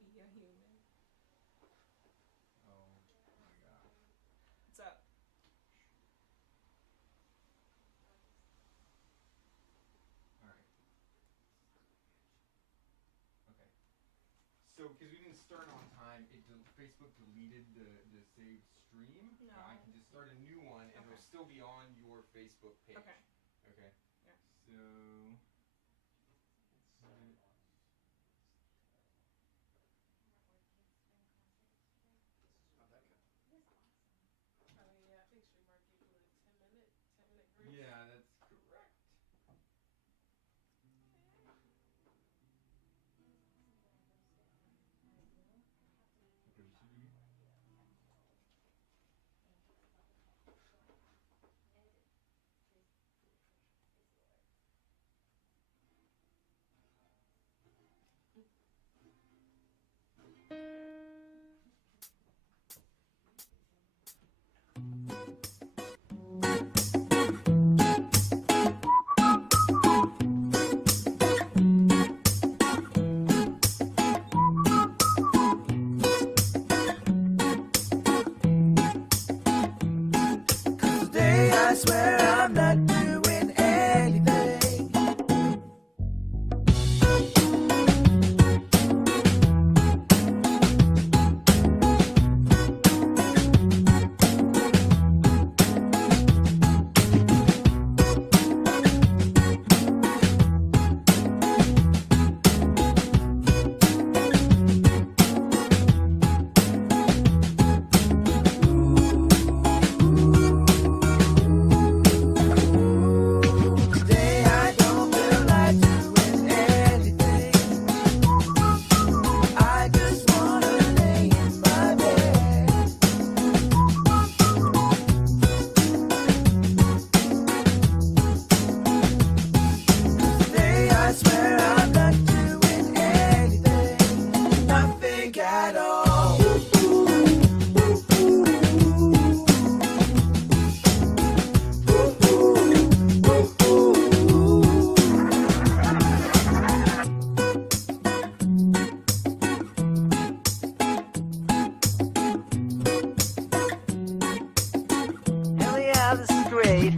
be a human. Oh my god. What's up? Alright. Okay. So, because we didn't start on time, Facebook deleted the saved stream. No. I can just start a new one, and it'll still be on your Facebook page. Okay. Okay. Yeah. So. Oh yeah, I think Street Market gave you a 10-minute grace. Yeah, that's correct. Okay, we should be. Today I swear I'm not doing anything. Today I don't feel like doing anything. I just wanna lay in my bed. Today I swear I'm not doing anything. Nothing at all. Aliyah, this is great.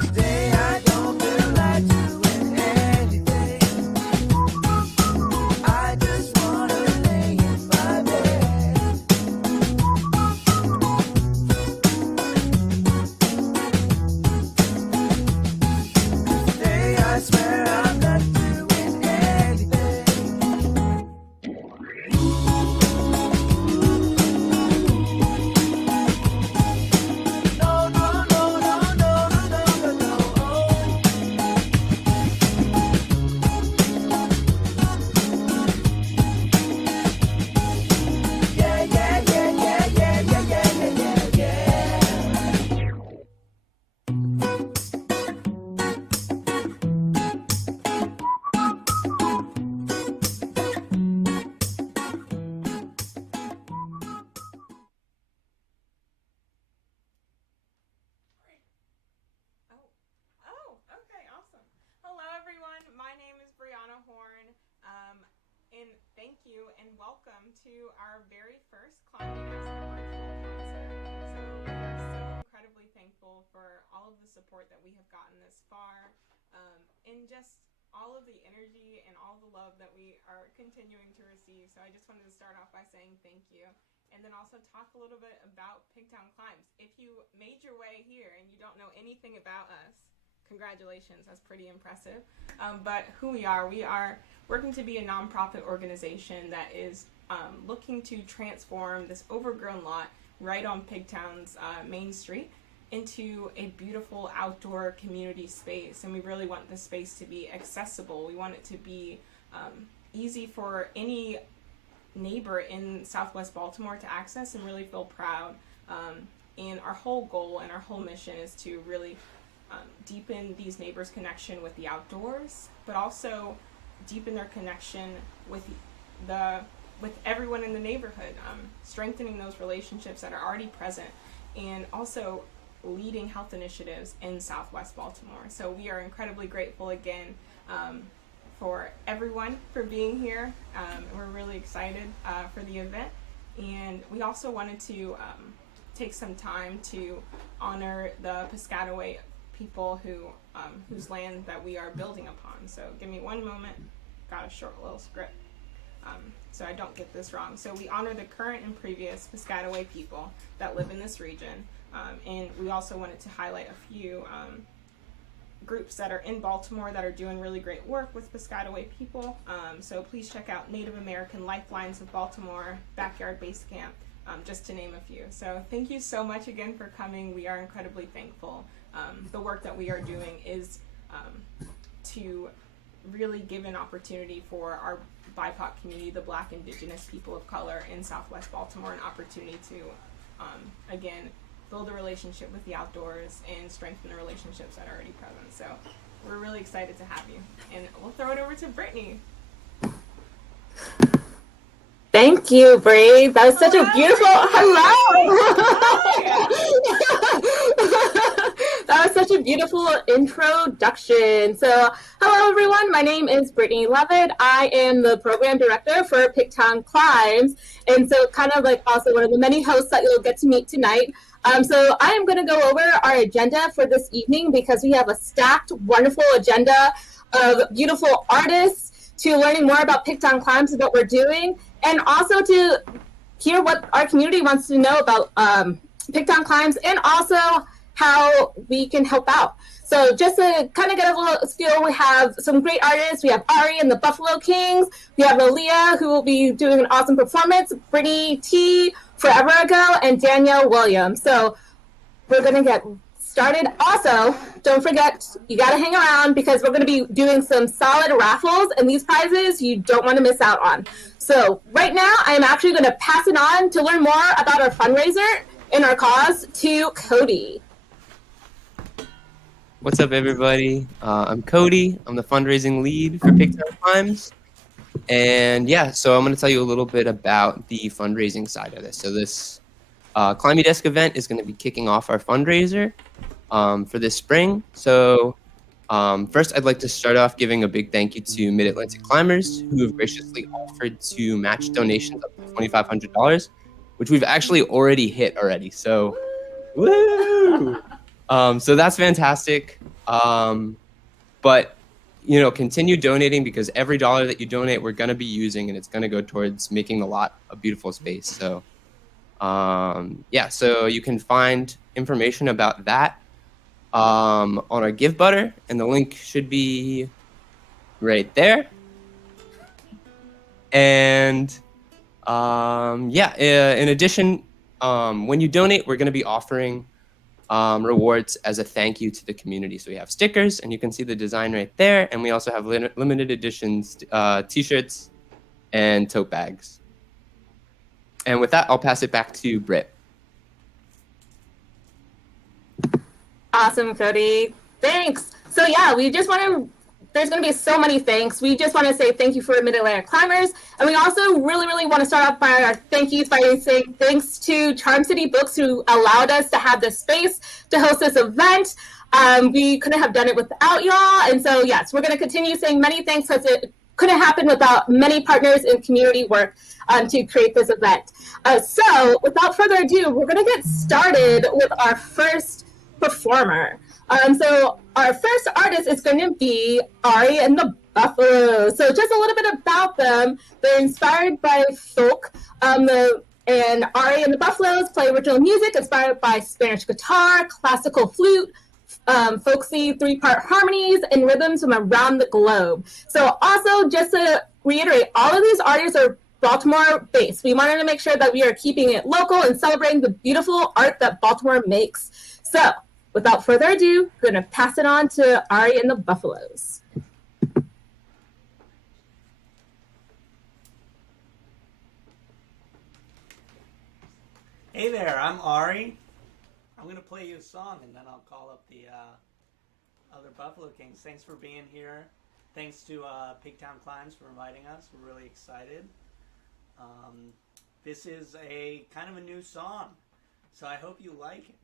Today I don't feel like doing anything. I just wanna lay in my bed. Today I swear I'm not doing anything. No, no, no, no, no, no, no, no, no. Yeah, yeah, yeah, yeah, yeah, yeah, yeah, yeah, yeah, yeah. Oh, okay, awesome. Hello, everyone. My name is Brianna Horn, and thank you and welcome to our very first Climby Desk Virtual Concert. So we are so incredibly thankful for all of the support that we have gotten this far, and just all of the energy and all the love that we are continuing to receive. So I just wanted to start off by saying thank you. And then also talk a little bit about Pigtown Climbs. If you made your way here and you don't know anything about us, congratulations, that's pretty impressive. But who we are working to be a nonprofit organization that is looking to transform this overgrown lot right on Pigtown's main street into a beautiful outdoor community space. And we really want the space to be accessible. We want it to be easy for any neighbor in Southwest Baltimore to access and really feel proud. And our whole goal and our whole mission is to really deepen these neighbors' connection with the outdoors, but also deepen their connection with everyone in the neighborhood, strengthening those relationships that are already present, and also leading health initiatives in Southwest Baltimore. So we are incredibly grateful again for everyone for being here. We're really excited for the event, and we also wanted to take some time to honor the Piscataway people whose land that we are building upon. So give me one moment. Got a short little script so I don't get this wrong. So we honor the current and previous Piscataway people that live in this region, and we also wanted to highlight a few groups that are in Baltimore that are doing really great work with Piscataway people. So please check out Native American Lifelines of Baltimore, Backyard Base Camp, just to name a few. So thank you so much again for coming. We are incredibly thankful. The work that we are doing is to really give an opportunity for our BIPOC community, the Black, Indigenous people of color in Southwest Baltimore, an opportunity to, again, build a relationship with the outdoors and strengthen the relationships that are already present. So we're really excited to have you. And we'll throw it over to Brittanie. Thank you, Bree. That was such a beautiful That was such a beautiful introduction. So, hello everyone. My name is Brittanie Levitt. I am the program director for Pigtown Climbs, and so kind of like also one of the many hosts that you'll get to meet tonight. So I am going to go over our agenda for this evening because we have a stacked, wonderful agenda of beautiful artists to learning more about Pigtown Climbs and what we're doing, and also to hear what our community wants to know about Pigtown Climbs and also how we can help out. So just to kind of get a little feel, we have some great artists. We have Ari and the Buffalo Kings. We have Aliyah, who will be doing an awesome performance, Brittanie T, Forever Ago, and Danielle Williams. So we're going to get started. Also, don't forget, you got to hang around because we're going to be doing some solid raffles, and these prizes you don't want to miss out on. So right now, I'm actually going to pass it on to learn more about our fundraiser and our cause to Cody. What's up, everybody? I'm Cody. I'm the fundraising lead for Pigtown Climbs. And yeah, so I'm going to tell you a little bit about the fundraising side of this. So this Climby Desk event is going to be kicking off our fundraiser for this spring. So first, I'd like to start off giving a big thank you to Mid-Atlantic Climbers, who have graciously offered to match donations up to $2,500, which we've actually already hit already. So, woo! So that's fantastic. But, you know, continue donating because every dollar that you donate, we're going to be using, and it's going to go towards making the lot a beautiful space. So, yeah, so you can find information about that on our Give Butter, and the link should be right there. And yeah, in addition, when you donate, we're going to be offering rewards as a thank you to the community. So we have stickers, and you can see the design right there. And we also have limited editions, t-shirts and tote bags. And with that, I'll pass it back to Britt. Awesome, Cody. Thanks. So yeah, we just want to, there's going to be so many thanks. We just want to say thank you for Mid-Atlantic Climbers. And we also really want to start off by our thank yous by saying thanks to Charm City Books, who allowed us to have this space to host this event. We couldn't have done it without y'all. And so, yes, we're going to continue saying many thanks because it couldn't happen without many partners in community work to create this event. So without further ado, we're going to get started with our first performer. So our first artist is going to be Ari and the Buffaloes. So just a little bit about them. They're inspired by folk. And Ari and the Buffaloes play original music inspired by Spanish guitar, classical flute, folksy three-part harmonies, and rhythms from around the globe. So also, just to reiterate, all of these artists are Baltimore-based. We wanted to make sure that we are keeping it local and celebrating the beautiful art that Baltimore makes. So without further ado, I'm going to pass it on to Ari and the Buffaloes. Hey there, I'm Ari. I'm going to play you a song and then I'll call up the other Buffalo Kings. Thanks for being here. Thanks to Pigtown Climbs for inviting us. We're really excited. This is a kind of a new song, so I hope you like it.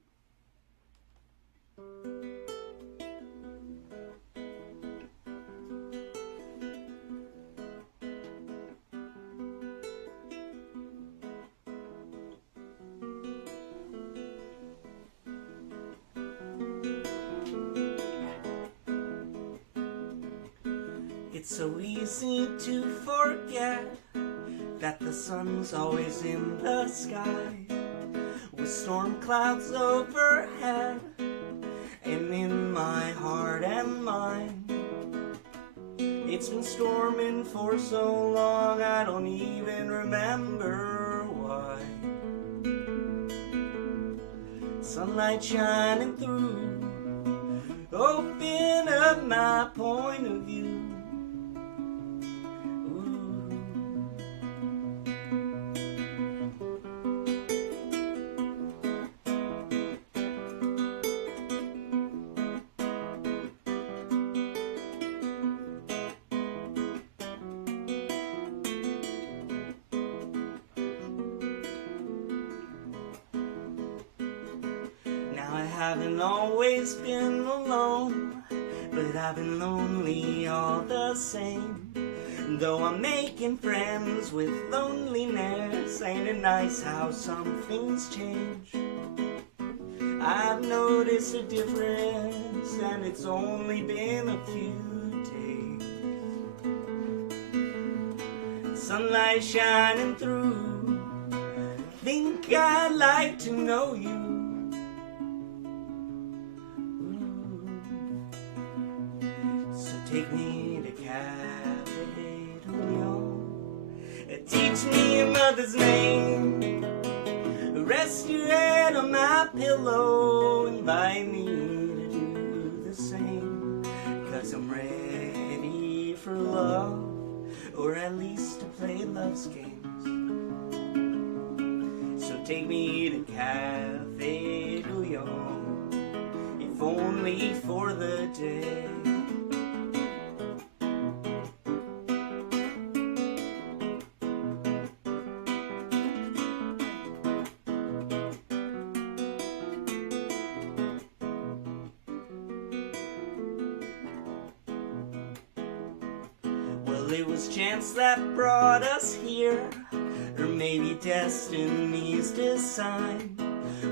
It's so easy to forget that the sun's always in the sky, with storm clouds overhead, and in my heart and mind. It's been storming for so long I don't even remember why. Sunlight shining through, open up my point of view. I haven't always been alone, but I've been lonely all the same. Though I'm making friends with loneliness, ain't it nice how some things change? I've noticed a difference, and it's only been a few days. Sunlight shining through, think I'd like to know you. Take me to Cafe Teach me your mother's name. Rest your head on my pillow. Invite me to do the same. 'Cause I'm ready for love, or at least to play love's games. So take me to Cafe de Leon, if only for the day. It was chance that brought us here, or maybe destiny's design.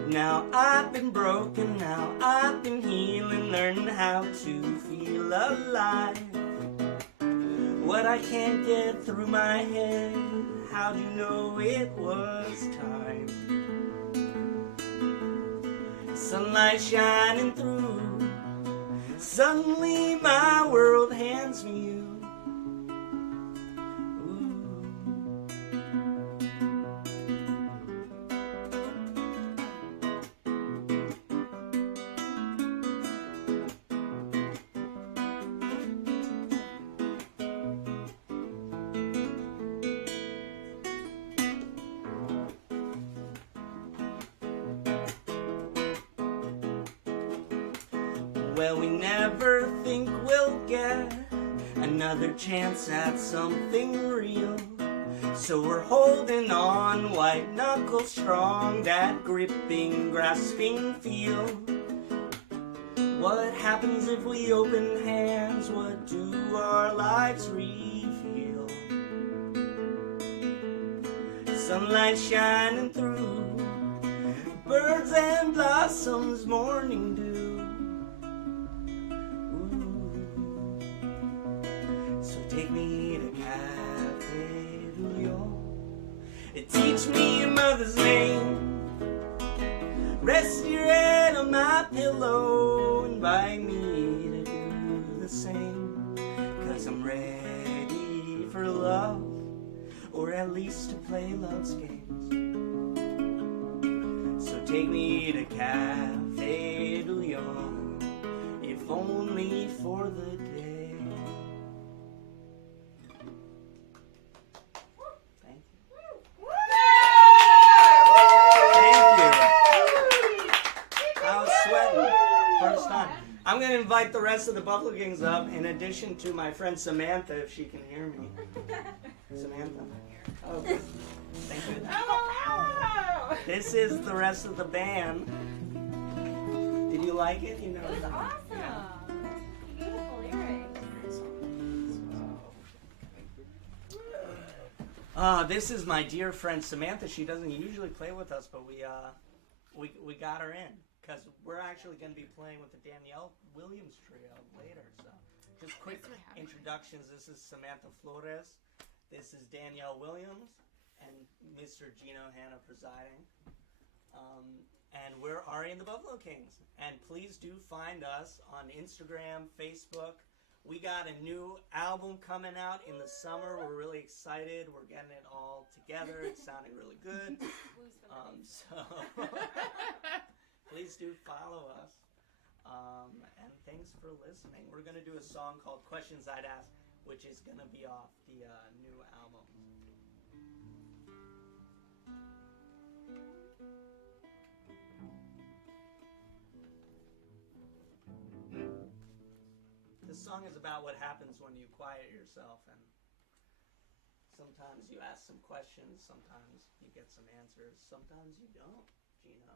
Now I've been broken, now I've been healing, learning how to feel alive. What I can't get through my head, how'd you know it was time? Sunlight shining through, suddenly my world hands me you. Well, we never think we'll get another chance at something real. So we're holding on, white knuckles strong, that gripping, grasping feel. What happens if we open hands? What do our lives reveal? Sunlight shining through, birds and blossoms, morning dew. Take me to Cafe de Leon. Teach me your mother's name. Rest your head on my pillow. Invite me to do the same. 'Cause I'm ready for love, or at least to play love's games. So take me to Cafe de Leon, if only for the day. I'm going to invite invite the rest of the Buffalo Kings up, in addition to my friend Samantha, if she can hear me. Samantha. Oh, thank you. Oh, This is the rest of the band. Did you like it? You know. It was awesome. Beautiful lyrics. This is my dear friend Samantha. She doesn't usually play with us, but we got her in because we're actually going to be playing with the Danielle Williams trio later. So, just quick introductions. This is Samantha Flores. This is Danielle Williams and Mr. Gino Hanna presiding. And we're Ari and the Buffalo Kings. And please do find us on Instagram, Facebook. We got a new album coming out in the summer. We're really excited. We're getting it all together. It's sounding really good. So please do follow us. And thanks for listening. We're going to do a song called Questions I'd Ask, which is going to be off the new album. This song is about what happens when you quiet yourself, and sometimes you ask some questions, sometimes you get some answers, sometimes you don't, Gino.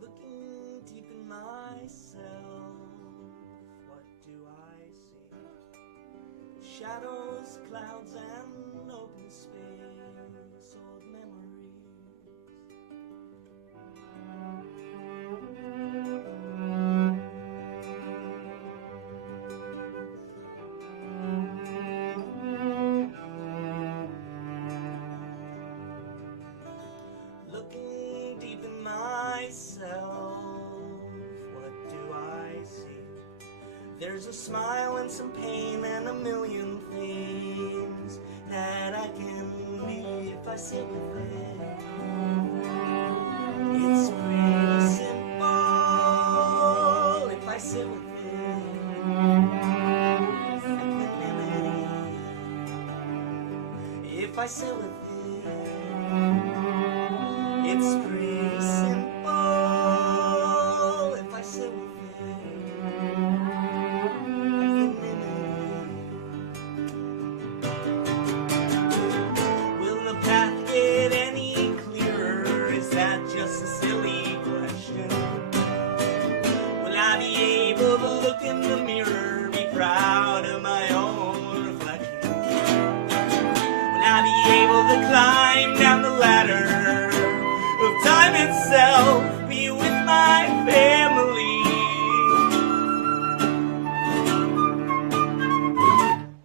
Looking deep in myself, what do I see? Shadows, clouds, and open space, old memories. Looking deep in myself, what do I see? There's a smile and some pain and a million things that I can be if I sit with it. It's pretty simple if I sit with it. Equanimity if I sit with it. It's pretty simple if I sit with it. Will the path get any clearer? Is that just a silly question? Will I be able to look in the mirror, be proud of my own reflection? Will I be able to climb down the ladder of time itself, be with my family?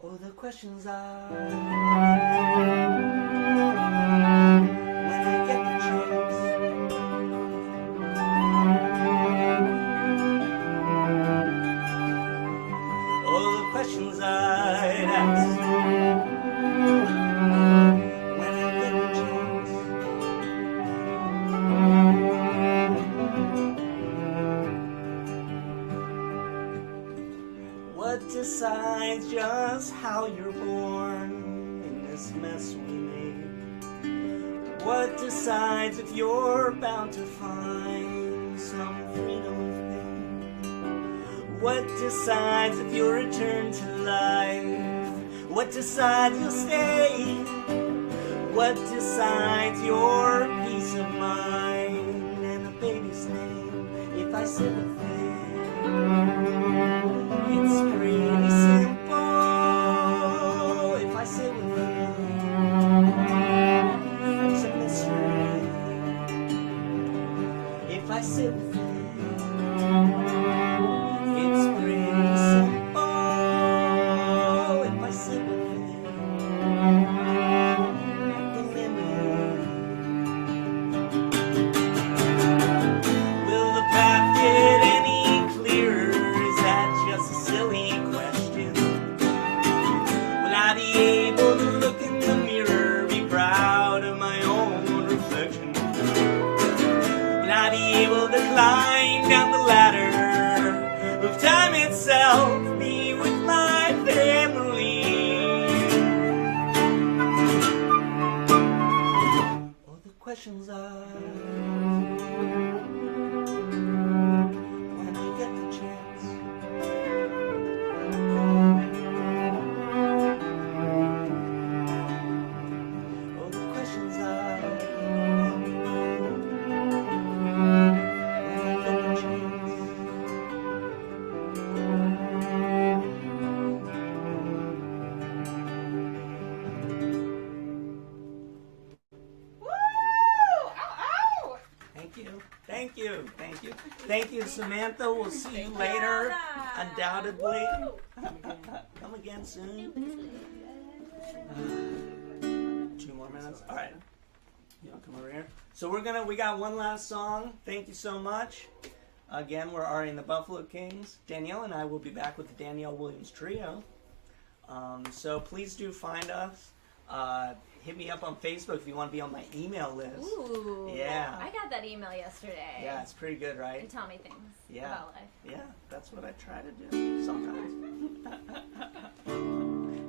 Oh, the questions are when I get the chance. Oh, the questions I'd ask when I get the chance. What decides just how you're born in this mess we made? What decides if you're bound to find some freedom of pain? What decides if you'll return to life? What decides you'll stay? What decides your peace of mind and a baby's name if I sit with it? It's pretty simple if I sit with it. It's a mystery if I sit with it. It's pretty simple if I sit with it. Will the path get any clearer? Is that just a silly question? Will I be able to look in the mirror, be proud of my own reflection? Will I be able to climb down the ladder of time itself? Thank you, Samantha. We'll see you later, undoubtedly. Come again soon. 2 more minutes. All right. You want to come over here? So we got one last song. Thank you so much. Again, we're Ari and the Buffalo Kings. Danielle and I will be back with the Danielle Williams Trio. So please do find us. Hit me up on Facebook if you want to be on my email list. Ooh. Yeah. I got that email yesterday. Yeah, it's pretty good, right? You tell me things Yeah. about life. Yeah, that's what I try to do sometimes.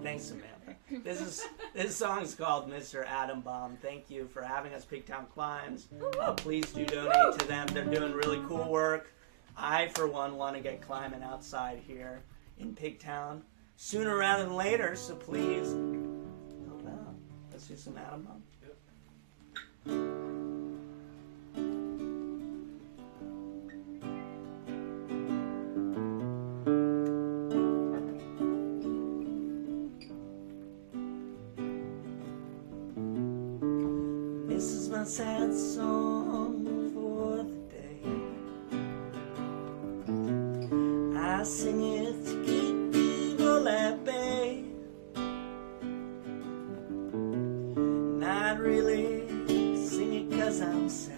Thanks, Samantha. This song is called Mr. Atom Bomb. Thank you for having us, Pigtown Climbs. Please do donate to them. They're doing really cool work. I, for one, want to get climbing outside here in Pigtown sooner rather than later, so please help out. Let's do some Atom Bomb. This is my sad song for the day. I sing it to keep evil at bay. Not really sing it 'cause I'm sad,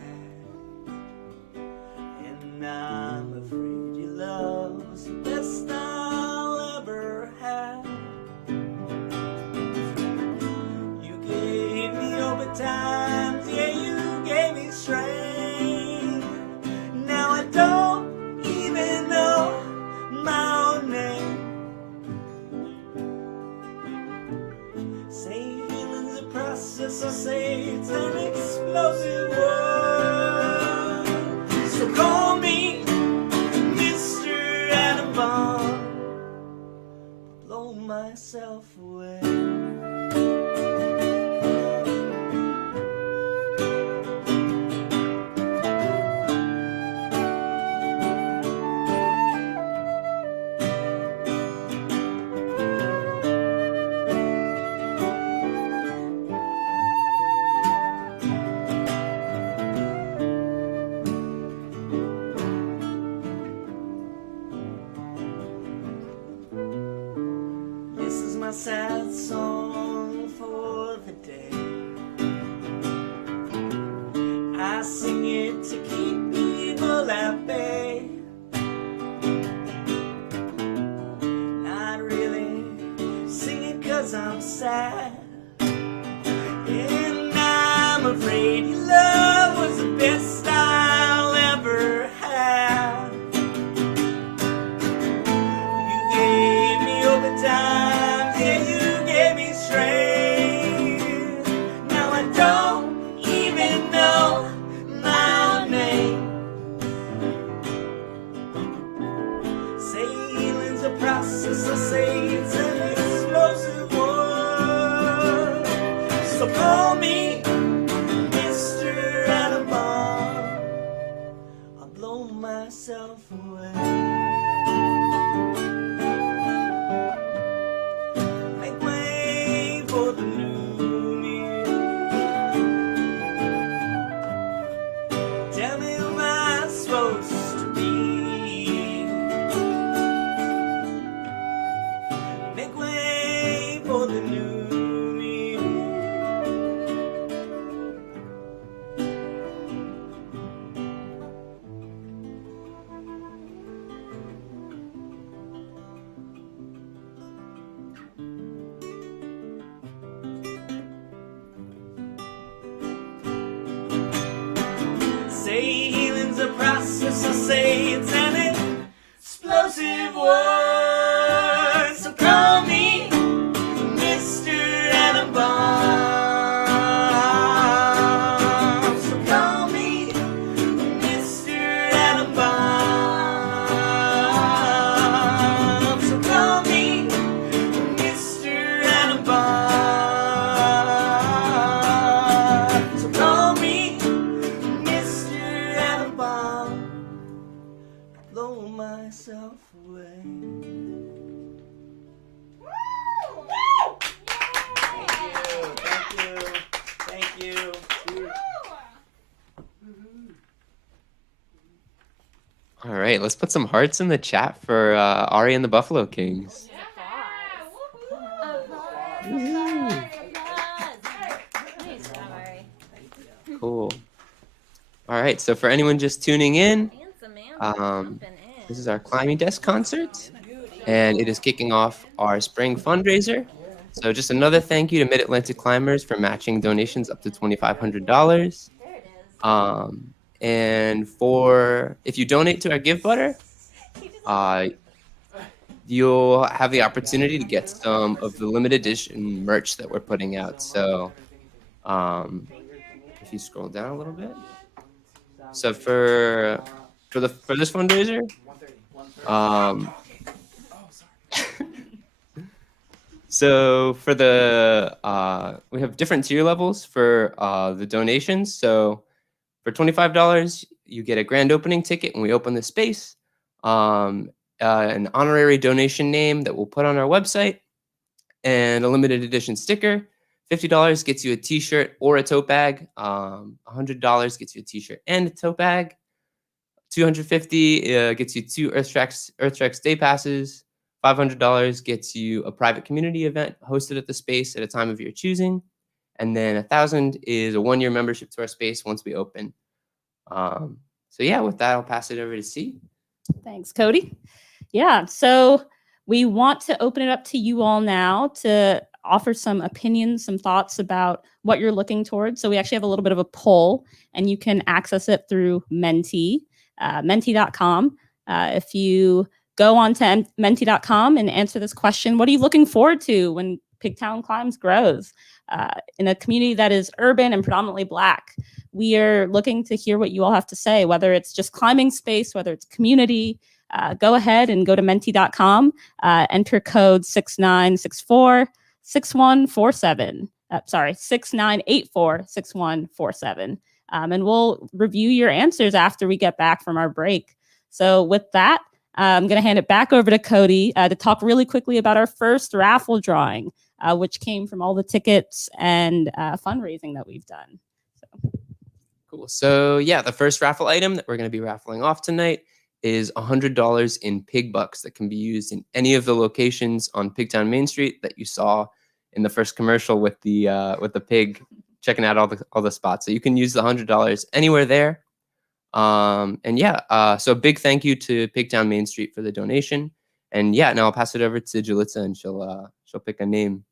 and I'm afraid your love's the best I'll ever have. You gave me overtime, yeah, you gave me strength. Now I don't even know my own name. Say healing's a process, I say it's an explosive word. So call me Mr. Atom Bomb. Blow myself away. This is my sad song for the day. I sing it to keep evil at bay. Not really sing it 'cause I'm sad, and I'm afraid your love was the best I'll ever have. You gave me overtime, yeah, you gave me strength. Now I don't even know my own name. Say healing's a process, I say it's an explosive word. So call me Mr. Atom Bomb. I'll blow myself away. Make way for the new me. Tell me who am I supposed to be? Make way for the new me. Say healing's a process, I say it's an explosive word. So call me Mr. Atom Bomb. So call me Mr. Atom Bomb. So call me Mr. Atom Bomb. So call me Mr. Atom Bomb. All right, let's put some hearts in the chat for Ari and the Buffalo Kings. Cool. All right, so for anyone just tuning in, this is our Climby Desk concert, and it is kicking off our spring fundraiser. So just another thank you to Mid-Atlantic Climbers for matching donations up to $2,500. And if you donate to our Give Butter, you'll have the opportunity to get some of the limited edition merch that we're putting out. So if you scroll down a little bit. So for this fundraiser, so for we have different tier levels for the donations. So for $25, you get a grand opening ticket when we open the space, an honorary donation name that we'll put on our website, and a limited edition sticker. $50 gets you a t-shirt or a tote bag. $100 gets you a t-shirt and a tote bag. $250 gets you 2 Earth Treks day passes. $500 gets you a private community event hosted at the space at a time of your choosing. And then $1,000 is a 1-year membership to our space once we open. So yeah, with that, I'll pass it over to C. Thanks, Cody. Yeah, so we want to open it up to you all now to offer some opinions, some thoughts about what you're looking towards. So we actually have a little bit of a poll, and you can access it through Menti, menti.com. If you go on to menti.com and answer this question, what are you looking forward to when Pigtown Climbs grows? In a community that is urban and predominantly Black, we are looking to hear what you all have to say, whether it's just climbing space, whether it's community. Go ahead and go to menti.com, enter code 6964-6147. 6984-6147. And we'll review your answers after we get back from our break. So with that, I'm going to hand it back over to Cody to talk really quickly about our first raffle drawing, which came from all the tickets and fundraising that we've done. Cool. So yeah, the first raffle item that we're going to be raffling off tonight is $100 in pig bucks that can be used in any of the locations on Pigtown Main Street that you saw in the first commercial with the pig checking out all the spots. So you can use the $100 anywhere there. And yeah, so a big thank you to Pigtown Main Street for the donation. And yeah, now I'll pass it over to Julissa, and she'll pick a name.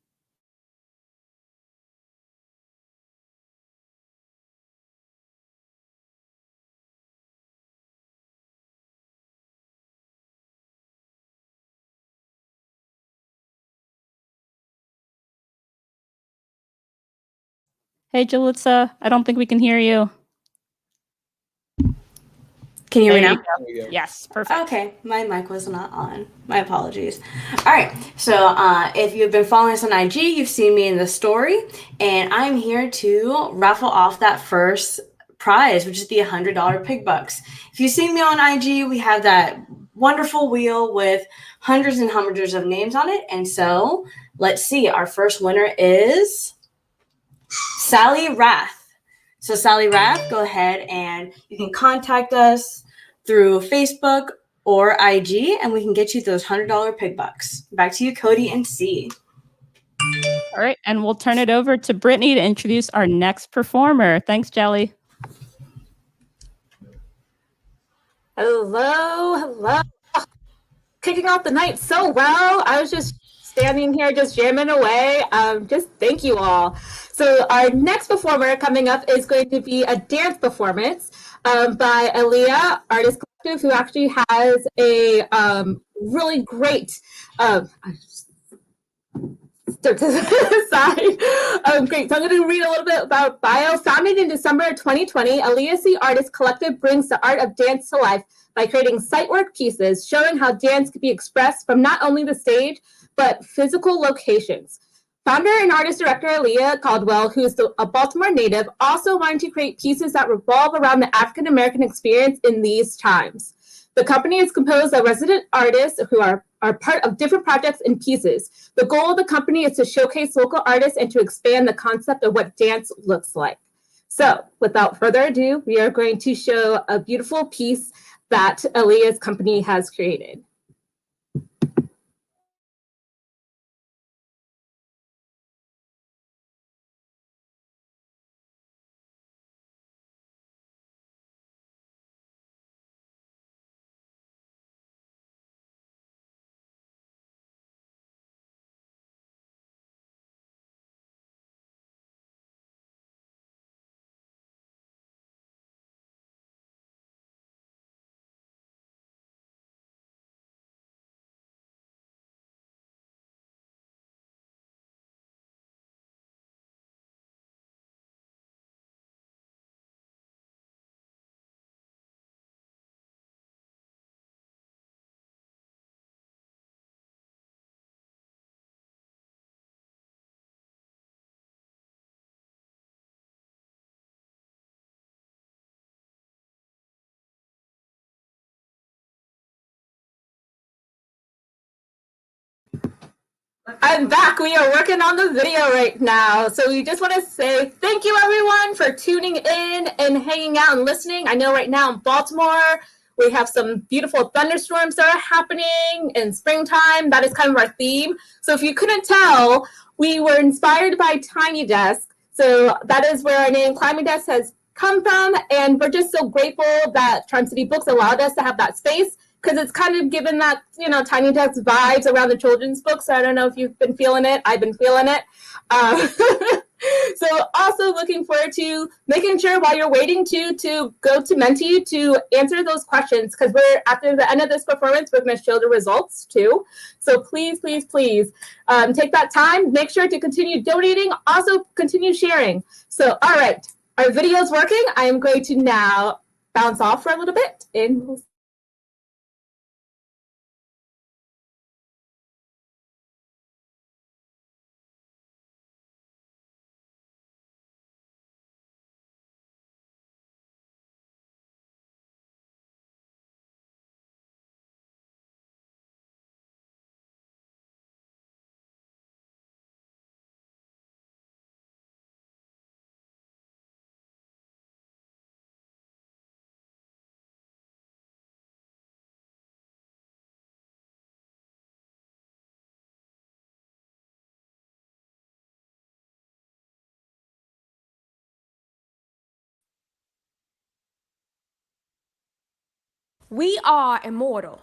Hey, Julissa, I don't think we can hear you. Can you hear me now? Yes, perfect. Okay, my mic was not on. My apologies. All right, so if you've been following us on IG, you've seen me in the story, and I'm here to raffle off that first prize, which is the $100 pig bucks. If you've seen me on IG, we have that wonderful wheel with hundreds and hundreds of names on it, and so let's see. Our first winner is Sally Rath. So Sally Rath, go ahead and you can contact us through Facebook or IG, and we can get you those $100 pig bucks. Back to you, Cody and C. All right, and we'll turn it over to Brittanie to introduce our next performer. Thanks, Jelly. Hello. Kicking off the night so well. I was just standing here just jamming away. Just thank you all. So our next performer coming up is going to be a dance performance by Aliyah Artist Collective, who actually has a really great great. So I'm going to read a little bit about bio. Founded in December of 2020, Aliyah Artist Collective brings the art of dance to life by creating site work pieces showing how dance can be expressed from not only the stage, but physical locations. Founder and artist director Aliyah Caldwell, who is a Baltimore native, also wanted to create pieces that revolve around the African-American experience in these times. The company is composed of resident artists who are part of different projects and pieces. The goal of the company is to showcase local artists and to expand the concept of what dance looks like. So without further ado, we are going to show a beautiful piece that Aliyah's company has created. I'm back. We are working on the video right now. So we just want to say thank you, everyone, for tuning in and hanging out and listening. I know right now in Baltimore, we have some beautiful thunderstorms that are happening in springtime. That is kind of our theme. So if you couldn't tell, we were inspired by Climby Desk. So that is where our name Climby Desk has come from. And we're just so grateful that Charm City Books allowed us to have that space, because it's kind of given that, Tiny Desk vibes around the children's books. So I don't know if you've been feeling it. I've been feeling it. So also looking forward to making sure while you're waiting to go to Menti to answer those questions, because we're after the end of this performance, we're going to show the results too. So please, please, please take that time. Make sure to continue donating. Also continue sharing. So, all right, our video's working. I am going to now bounce off for a little bit and we'll We are immortal.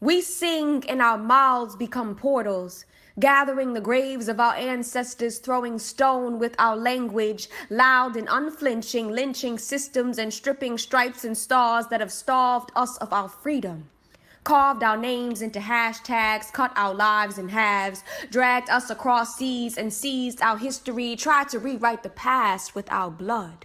We sing and our mouths become portals, gathering the graves of our ancestors, throwing stone with our language, loud and unflinching, lynching systems and stripping stripes and stars that have starved us of our freedom. Carved our names into hashtags, cut our lives in halves, dragged us across seas and seized our history, tried to rewrite the past with our blood.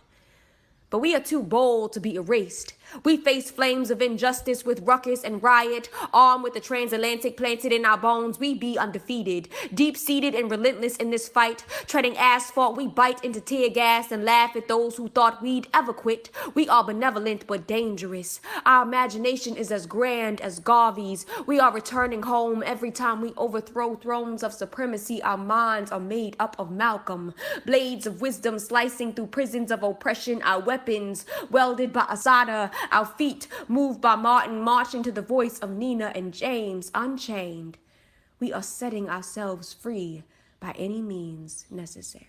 But we are too bold to be erased. We face flames of injustice with ruckus and riot. Armed with the transatlantic planted in our bones, we be undefeated. Deep-seated and relentless in this fight. Treading asphalt, we bite into tear gas and laugh at those who thought we'd ever quit. We are benevolent but dangerous. Our imagination is as grand as Garvey's. We are returning home every time we overthrow thrones of supremacy. Our minds are made up of Malcolm. Blades of wisdom slicing through prisons of oppression. Our weapons welded by Asada. Our feet moved by Martin, marching to the voice of Nina and James, unchained. We are setting ourselves free by any means necessary.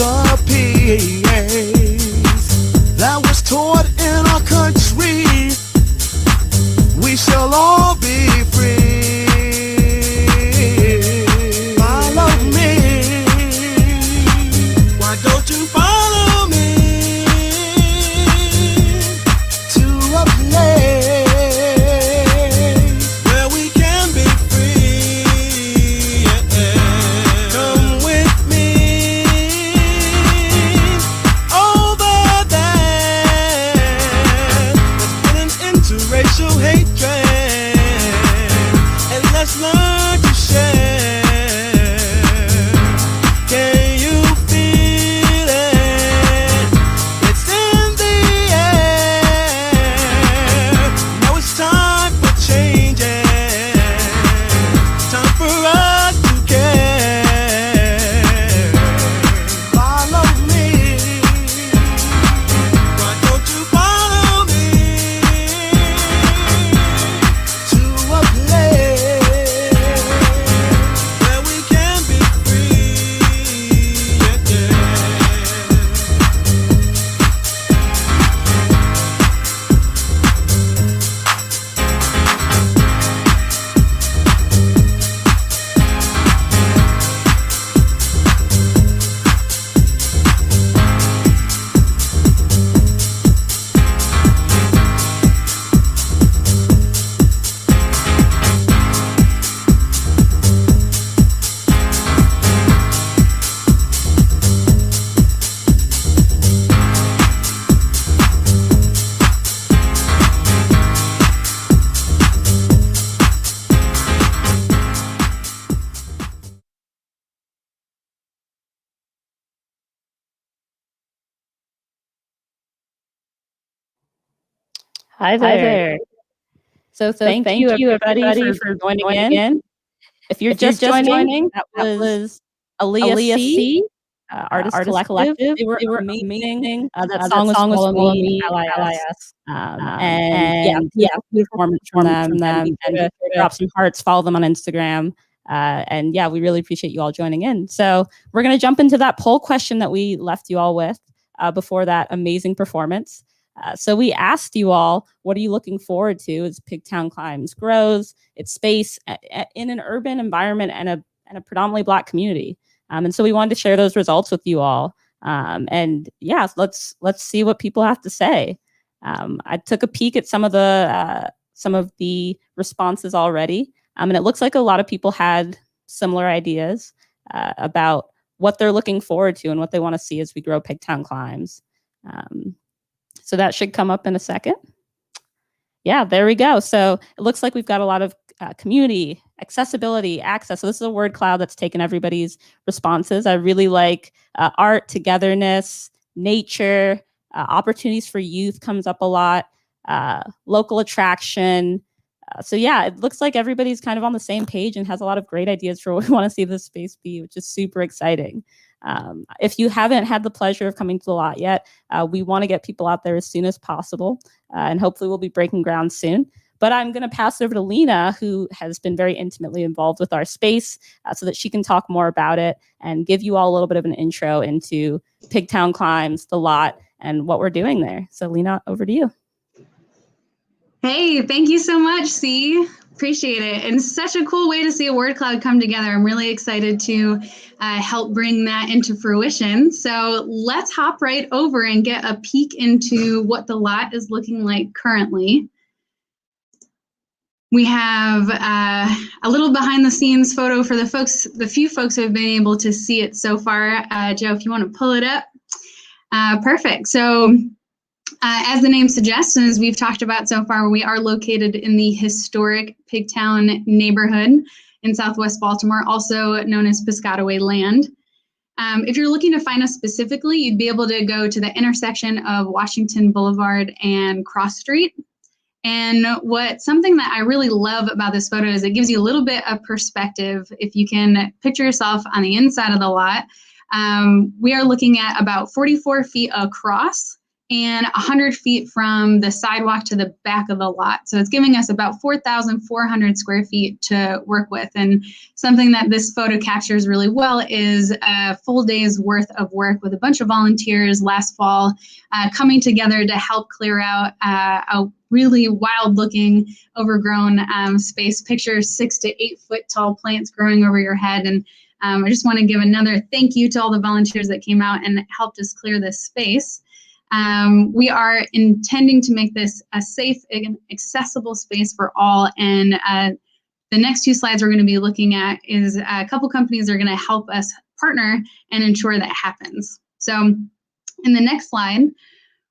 the peace that was taught in our country. We shall all be free. Follow me. Why don't you follow me to a place where we can be free? Come with me over there. Let's put an end to racial hatred and let's learn to share. Can you feel it? It's in the air. Now it's time for changes. Time for us to care. Follow me. Why don't you follow me to a place where we can be free? Hi there. So thank you everybody for joining in. If you're just joining, that was Aliyah C. Artist Collective. They were amazing. That song was Follow Me, LIS. And good performance from them. And drop some hearts, follow them on Instagram. And yeah, we really appreciate you all joining in. So we're going to jump into that poll question that we left you all with before that amazing performance. So we asked you all, what are you looking forward to as Pigtown Climbs grows its space in an urban environment and a predominantly Black community? And so we wanted to share those results with you all. And yeah, let's see what people have to say. I took a peek at some of the responses already, and it looks like a lot of people had similar ideas about what they're looking forward to and what they want to see as we grow Pigtown Climbs. So that should come up in a second. Yeah, there we go. So it looks like we've got a lot of community, accessibility, access. So this is a word cloud that's taken everybody's responses. I really like art, togetherness, nature, opportunities for youth comes up a lot, local attraction. So yeah, it looks like everybody's kind of on the same page and has a lot of great ideas for what we want to see this space be, which is super exciting. If you haven't had the pleasure of coming to the lot yet, we want to get people out there as soon as possible, and hopefully we'll be breaking ground soon. But I'm going to pass it over to Lena, who has been very intimately involved with our space, so that she can talk more about it and give you all a little bit of an intro into Pigtown Climbs, the lot, and what we're doing there. So Lena, over to you. Hey, thank you so much, C. Appreciate it. And such a cool way to see a word cloud come together. I'm really excited to help bring that into fruition. So let's hop right over and get a peek into what the lot is looking like currently. We have a little behind the scenes photo for the few folks who have been able to see it so far. Joe, if you want to pull it up. Perfect. So as the name suggests, and as we've talked about so far, we are located in the historic Pigtown neighborhood in Southwest Baltimore, also known as Piscataway Land. If you're looking to find us specifically, you'd be able to go to the intersection of Washington Boulevard and Cross Street. And something that I really love about this photo is it gives you a little bit of perspective. If you can picture yourself on the inside of the lot, we are looking at about 44 feet across and 100 feet from the sidewalk to the back of the lot. So it's giving us about 4,400 square feet to work with. And something that this photo captures really well is a full day's worth of work with a bunch of volunteers last fall coming together to help clear out a really wild looking overgrown space. Picture 6 to 8 foot tall plants growing over your head. And I just want to give another thank you to all the volunteers that came out and helped us clear this space. We are intending to make this a safe and accessible space for all. And the next 2 slides we're going to be looking at is a couple companies that are going to help us partner and ensure that happens. So in the next slide,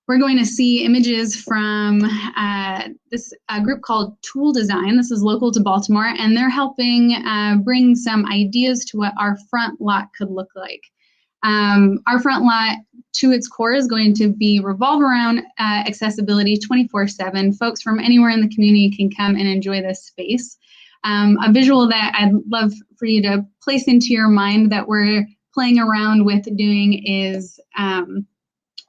we're going to see images from this group called Tool Design. This is local to Baltimore, and they're helping bring some ideas to what our front lot could look like. Our front lot, to its core, is going to be revolve around accessibility 24/7. Folks from anywhere in the community can come and enjoy this space. A visual that I'd love for you to place into your mind that we're playing around with doing is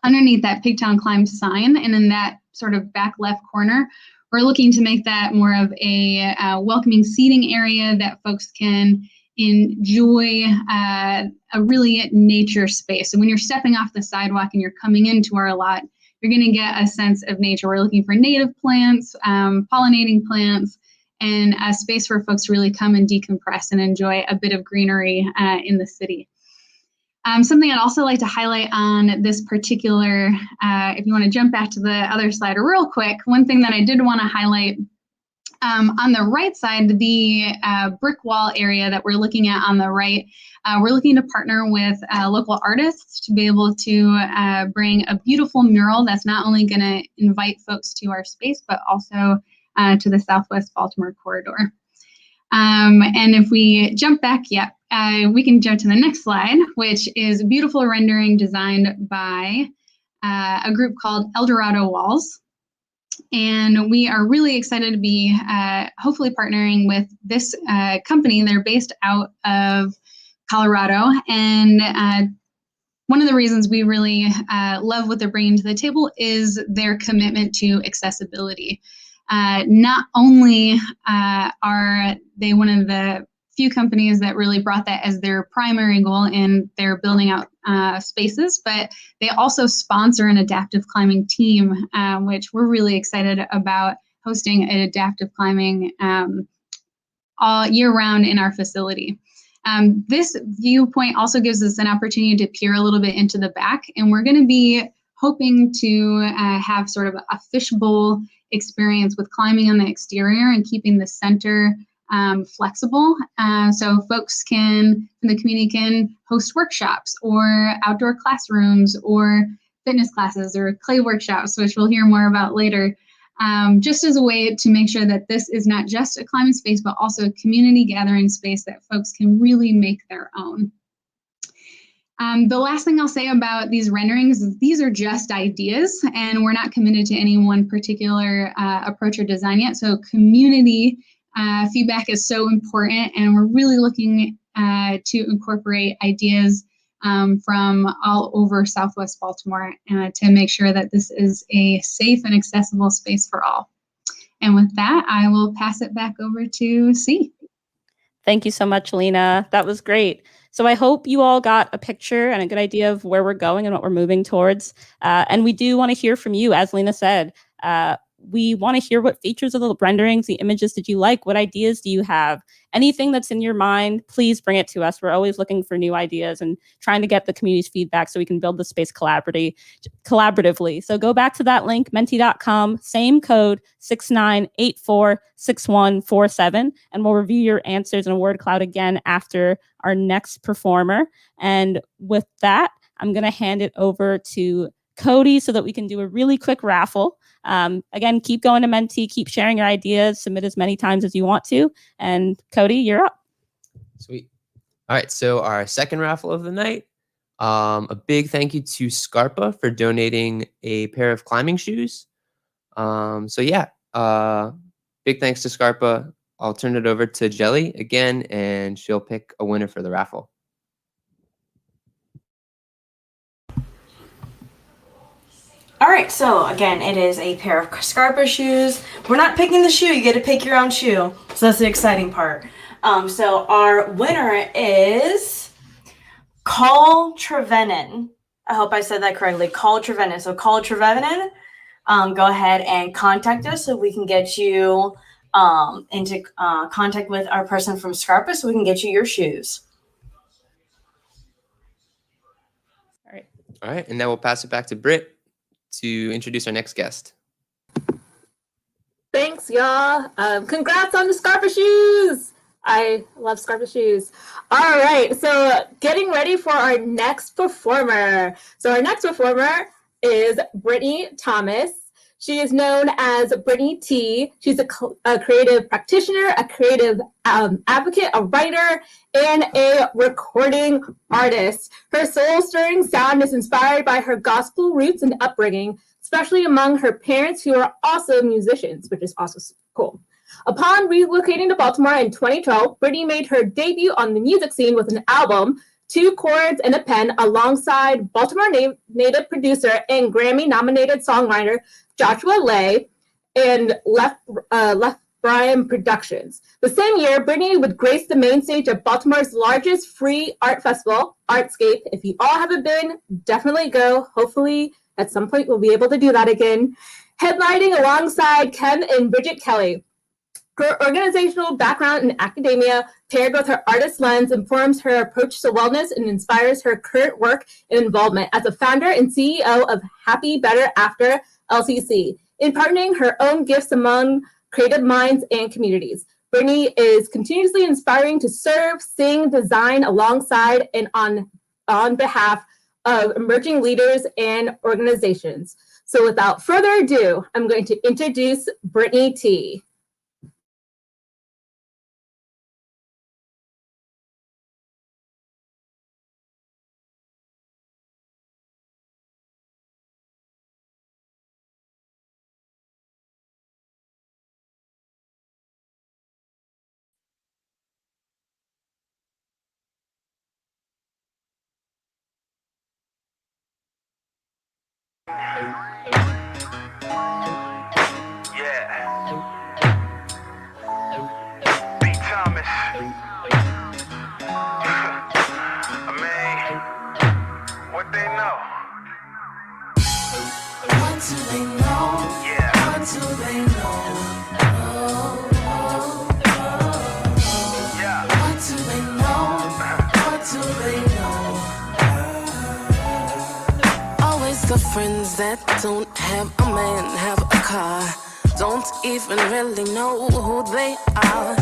underneath that Pigtown Climbs sign, and in that sort of back left corner, we're looking to make that more of a welcoming seating area that folks can enjoy a really nature space. So when you're stepping off the sidewalk and you're coming into our lot, you're going to get a sense of nature. We're looking for native plants, pollinating plants, and a space for folks to really come and decompress and enjoy a bit of greenery in the city. Something I'd also like to highlight on this particular, if you want to jump back to the other slide real quick, one thing that I did want to highlight on the right side, the brick wall area that we're looking at on the right, we're looking to partner with local artists to be able to bring a beautiful mural that's not only going to invite folks to our space, but also to the Southwest Baltimore corridor. And if we jump back, we can jump to the next slide, which is a beautiful rendering designed by a group called Eldorado Walls. And we are really excited to be hopefully partnering with this company. They're based out of Colorado. And one of the reasons we really love what they're bringing to the table is their commitment to accessibility. Not only are they one of the few companies that really brought that as their primary goal in their building out spaces, but they also sponsor an adaptive climbing team, which we're really excited about hosting an adaptive climbing all year round in our facility. This viewpoint also gives us an opportunity to peer a little bit into the back, and we're going to be hoping to have sort of a fishbowl experience with climbing on the exterior and keeping the center flexible. So folks in the community can host workshops or outdoor classrooms or fitness classes or clay workshops, which we'll hear more about later, just as a way to make sure that this is not just a climbing space, but also a community gathering space that folks can really make their own. The last thing I'll say about these renderings is these are just ideas, and we're not committed to any one particular approach or design yet. So community feedback is so important, and we're really looking to incorporate ideas from all over Southwest Baltimore to make sure that this is a safe and accessible space for all. And with that, I will pass it back over to C. Thank you so much, Lena. That was great. So I hope you all got a picture and a good idea of where we're going and what we're moving towards. And we do want to hear from you, as Lena said. We want to hear what features of the renderings, the images did you like? What ideas do you have? Anything that's in your mind, please bring it to us. We're always looking for new ideas and trying to get the community's feedback so we can build the space collaboratively. So go back to that link, menti.com, same code 69846147, and we'll review your answers in a word cloud again after our next performer. And with that, I'm going to hand it over to Cody so that we can do a really quick raffle. Again, keep going to Menti, keep sharing your ideas, submit as many times as you want to. And Cody, you're up. Sweet. All right, so our second raffle of the night, a big thank you to Scarpa for donating a pair of climbing shoes. Big thanks to Scarpa. I'll turn it over to Jelly again, and she'll pick a winner for the raffle. All right, so again, it is a pair of Scarpa shoes. We're not picking the shoe, you get to pick your own shoe. So that's the exciting part. So our winner is Call Trevenin. I hope I said that correctly. Call Trevenin. So Call Trevenin, go ahead and contact us so we can get you into contact with our person from Scarpa so we can get you your shoes. All right, and now we'll pass it back to Britt to introduce our next guest. Thanks, y'all. Congrats on the Scarpa shoes. I love Scarpa shoes. All right, so getting ready for our next performer. So our next performer is Brittanie Thomas. She is known as Brittanie T. She's a creative practitioner, a creative advocate, a writer, and a recording artist. Her soul-stirring sound is inspired by her gospel roots and upbringing, especially among her parents who are also musicians, which is also cool. Upon relocating to Baltimore in 2012, Brittanie made her debut on the music scene with an album, 2 Chords and a Pen, alongside Baltimore native producer and Grammy-nominated songwriter Joshua Lay and Left Bryan Productions. The same year, Brittanie would grace the main stage of Baltimore's largest free art festival, Artscape. If you all haven't been, definitely go. Hopefully, at some point, we'll be able to do that again. Headlining alongside Ken and Bridget Kelly. Her organizational background in academia, paired with her artist lens, informs her approach to wellness and inspires her current work and involvement as a founder and CEO of Happy Better After LCC, imparting her own gifts among creative minds and communities. Brittanie is continuously inspiring to serve, sing, design alongside and on behalf of emerging leaders and organizations. So without further ado, I'm going to introduce Brittanie T. Thomas. I mean, what they know? What do they know? Yeah. What do they know? Yeah. What do they know? What do they know? Always the friends that don't have a man, have a car. Don't even really know who they are.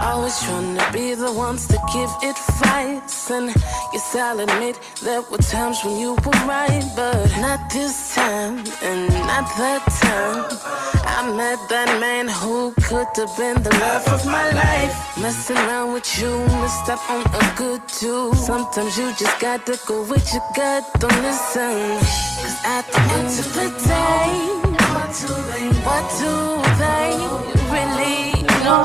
Always trying to be the ones to give advice. And yes, I'll admit there were times when you were right, but not this time and not that time. I met that man who could have been the love of my life. Messing around with you, missed up on a good too. Sometimes you just got to go with your gut, don't listen. Cause at the end of the day, what do they really know?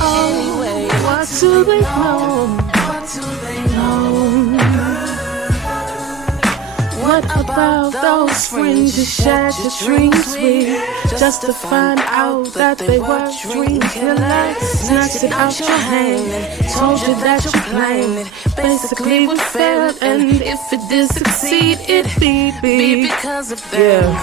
Anyway, what do they know? What do they know? What about those friends you shared your dreams with, just to find out that they were dream killers? Snatched it out your hand and told you that you planned it basically would fail, and if it did succeed, it'd be because of them.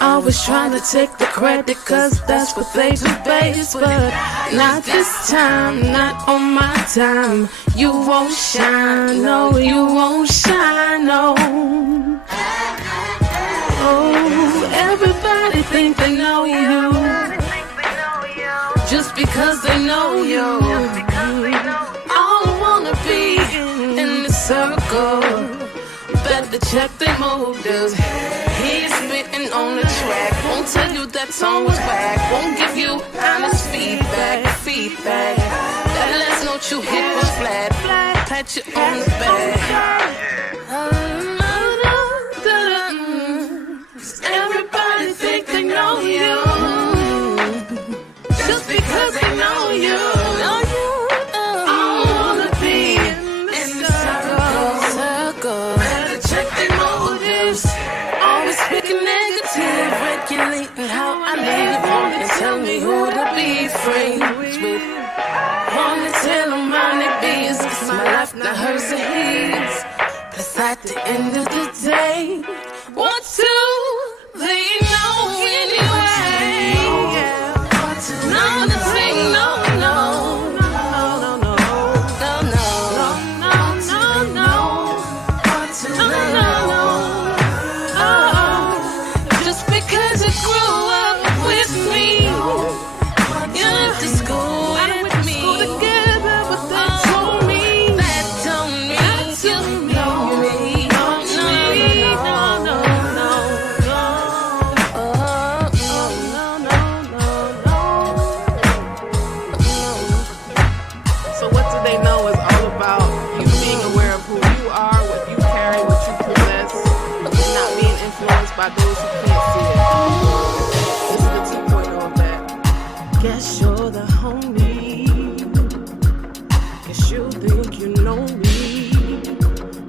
Always trying to take the credit, cause that's what they do best. But not this time, not on my time. You won't shine, no, you won't shine, no. Oh, everybody think they know you, just because they know you. All wanna be in the circle, better check their motives. He's spitting on the track, won't tell you that song was whack, won't give you honest feedback. That last note you hit was flat, pat you on the back. Everybody think they know you, just because they know you. I wanna be in the circle. Better check their motives. Always left, now hers are his. Cause at the end of the day, what do they know anyway? No, the thing, no, no, no, no, no, no, no, no, no, no, no, no, no. Just because you grew up with me, you went to school with me. Together, but that don't mean you know me. No, no, no, no, no, no. Oh, no, no, no, no. So what do they know is all about you being aware of who you are, what you carry, what you possess, and not being influenced by those who can't see it. This is the 2.0 of that. Guess you're the homie. Guess you think you know me.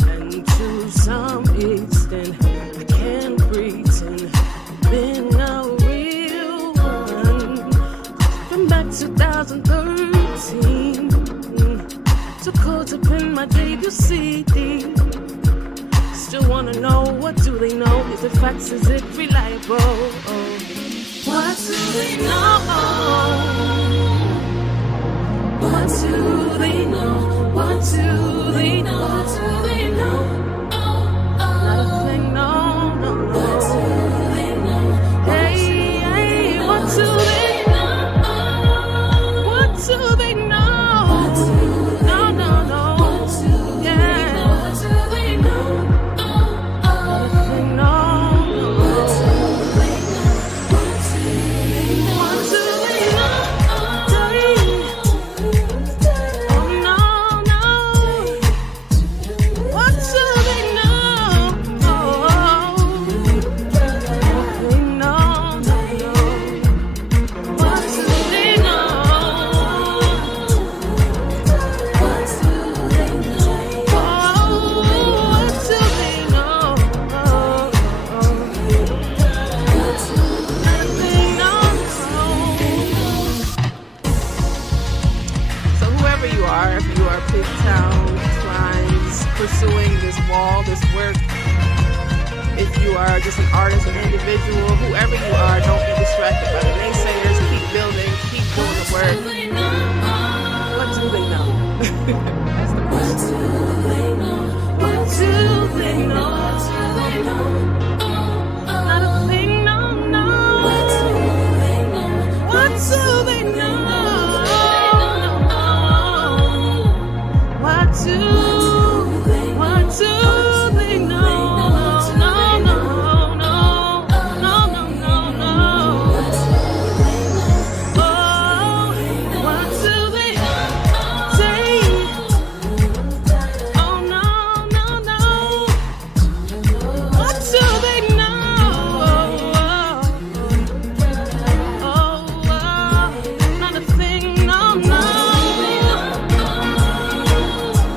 And to some extent, I can't pretend been a real one. From back 2013, took hold up in my debut CD. Still wanna know, what do they know? Is it facts? Is it reliable? What do they know? What do they know? What do they know? What do they know? Not a thing, no, no, no. What do they know? Hey, hey, what do they know? What do they know? No, no, no. Yeah. What do they know? Not a thing, no, no. What do they know? What do they know? What do they know? Oh, no, no. What do they know? Oh, they know, they know. What do they know? What do they know? Oh, what do they know? So whoever you are, if you are Pigtown Climbs, pursuing this wall, this work, if you are just an artist, an individual, whoever you are, don't be distracted by the naysayers. Keep building, keep doing the work. What do they know? That's the question. What do they know? What do they know? Not a thing, no, no. What do they know? What do they know? What do they know? No, no, no, no, no, no, no. Oh, what do they say? Oh, no, no, no. What do they know? Oh, not a thing, no, no.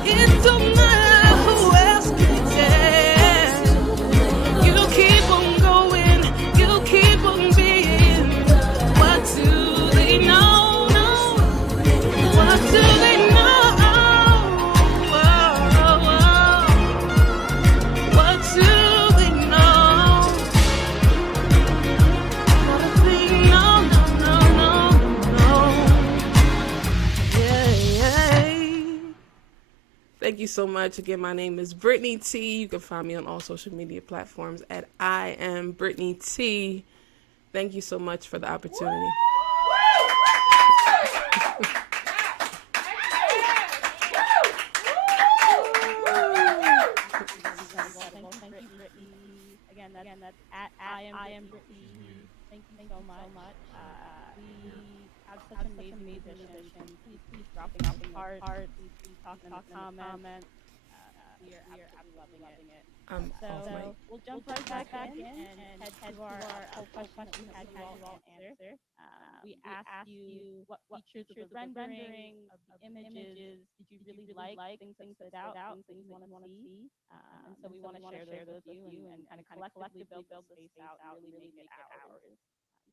It don't matter who else can tell. You keep on going, you keep on being. What do they know? No. What do they know? What do they know? Not a thing, no, no, no, no, no. Yeah, yeah. Thank you so much. Again, my name is Brittanie T. You can find me on all social media platforms at I am Brittanie T. Thank you so much for the opportunity. Thank you, Brittanie. Again, that's at I am Brittanie. Thank you so much. We have such amazing musicians. Please dropping off the heart. Please talking in the comments. We are absolutely loving it. So we'll jump right back in and head to our question that we had you all answer. We asked you what features of the rendering of the images did you really like, things that stood out, things you want to see. And so we want to share those with you and kind of collectively build the space out and really make it ours.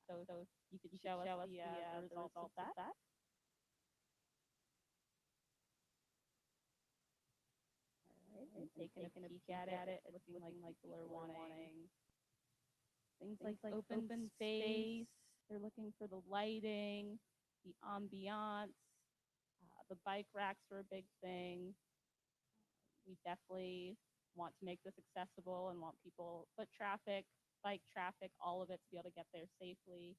So you could show us the results of that. and taking a peek at it, looking like people are wanting things like open space. They're looking for the lighting, the ambiance. The bike racks are a big thing. We definitely want to make this accessible and want people, foot traffic, bike traffic, all of it to be able to get there safely.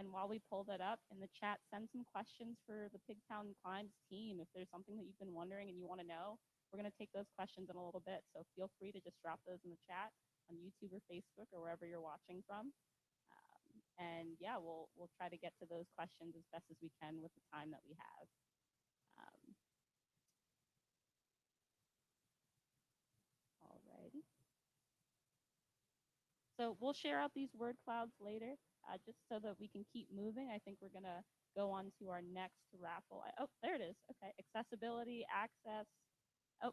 And while we pull that up in the chat, send some questions for the Pigtown Climbs team. If there's something that you've been wondering and you want to know, we're going to take those questions in a little bit. So feel free to just drop those in the chat on YouTube or Facebook or wherever you're watching from. And yeah, we'll try to get to those questions as best as we can with the time that we have. Alrighty. So we'll share out these word clouds later, just so that we can keep moving. I think we're gonna go on to our next raffle. Oh, there it is. Okay, accessibility, access. Oh,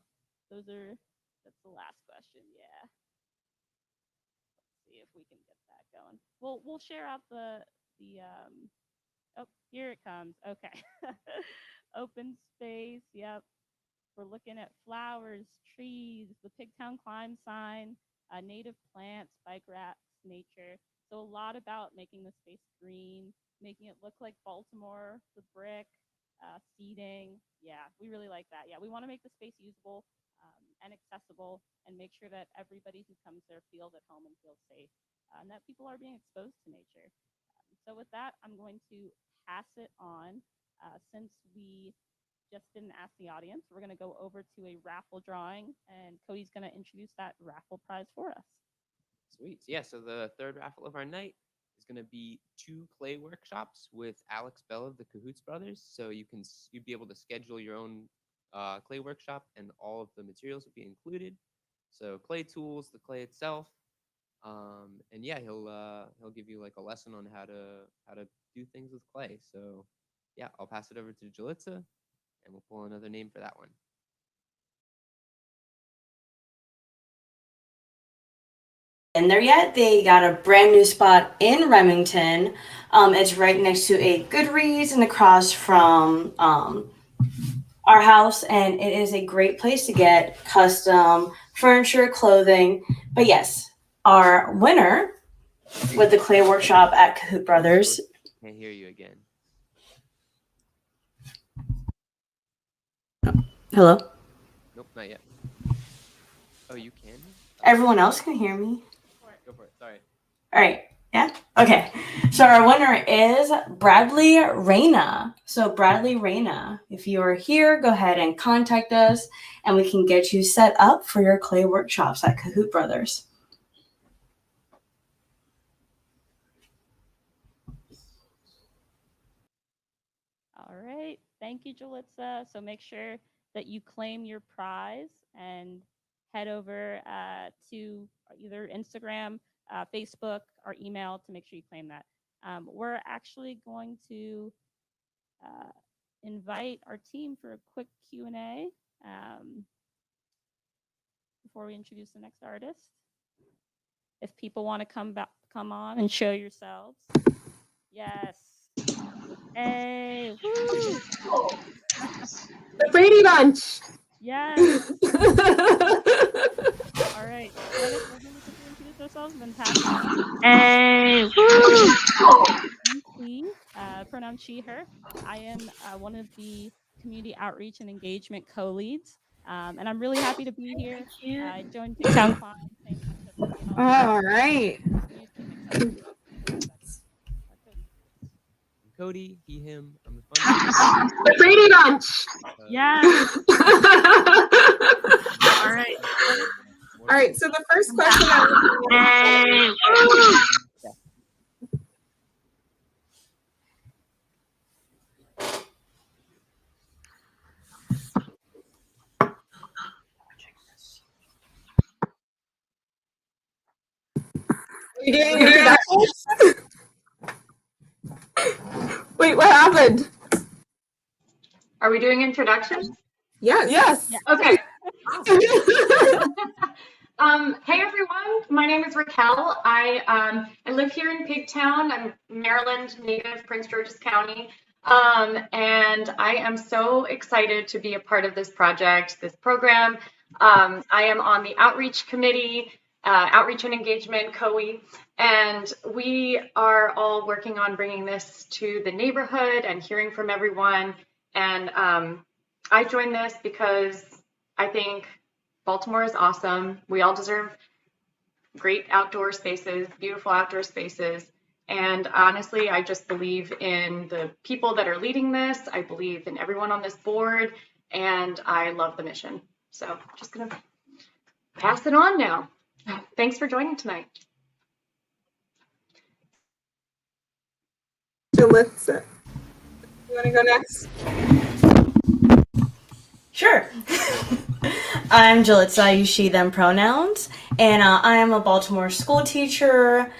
that's the last question. Yeah. Let's see if we can get that going. We'll share out the oh, here it comes. Okay. Open space. Yep. We're looking at flowers, trees, the Pigtown Climb sign, native plants, bike racks, nature. So a lot about making the space green, making it look like Baltimore, the brick, seating. Yeah, we really like that. Yeah, we want to make the space usable and accessible and make sure that everybody who comes there feels at home and feels safe and that people are being exposed to nature. So with that, I'm going to pass it on. Since we just didn't ask the audience, we're going to go over to a raffle drawing, and Cody's going to introduce that raffle prize for us. Sweet. Yeah, so the third raffle of our night is going to be 2 clay workshops with Alex Bell of the Cahoots Brothers. So you'd be able to schedule your own clay workshop, and all of the materials will be included. So clay tools, the clay itself, and yeah, he'll give you like a lesson on how to do things with clay. So yeah, I'll pass it over to Jalitza, and we'll pull another name for that one. In there yet? They got a brand new spot in Remington. It's right next to a Goodreads and across from our house, and it is a great place to get custom furniture, clothing. But yes, our winner with the clay workshop at Cahoot Brothers. Can't hear you again. Hello? Nope, not yet. Oh, you can? Everyone else can hear me. Go for it. Sorry. All right. Yeah. Okay. So our winner is Bradley Reyna. So Bradley Reyna, if you are here, go ahead and contact us, and we can get you set up for your clay workshops at Cahoot Brothers. All right. Thank you, Jalitza. So make sure that you claim your prize and head over to either Instagram, Facebook, or email to make sure you claim that. We're actually going to invite our team for a quick Q&A before we introduce the next artist. If people want to come on and show yourselves. Yes. Hey. Woo. The Brady Bunch. Yes. All right. We're going to introduce ourselves and then pass it on. Hey. Woo. Pronoun she, her. I am one of the community outreach and engagement co-leads. And I'm really happy to be here. I joined Pigtown Climbs. All right. Cody, he, him. I'm the fun. The Brady Bunch. Yeah. All right. All right. So the first question. Are you doing introductions? Wait, what happened? Are we doing introductions? Yes. Yes. Okay. Hey everyone, my name is Raquel. I live here in Pigtown. I'm Maryland native, Prince George's County. And I am so excited to be a part of this project, this program. I am on the outreach committee, outreach and engagement, COE, and we are all working on bringing this to the neighborhood and hearing from everyone. And I joined this because I think Baltimore is awesome. We all deserve great outdoor spaces, beautiful outdoor spaces. And honestly, I just believe in the people that are leading this. I believe in everyone on this board, and I love the mission. So I'm just gonna pass it on now. Thanks for joining tonight. Jalissa, you want to go next? Sure. I'm Jalissa, I use she, them pronouns, and I am a Baltimore school teacher,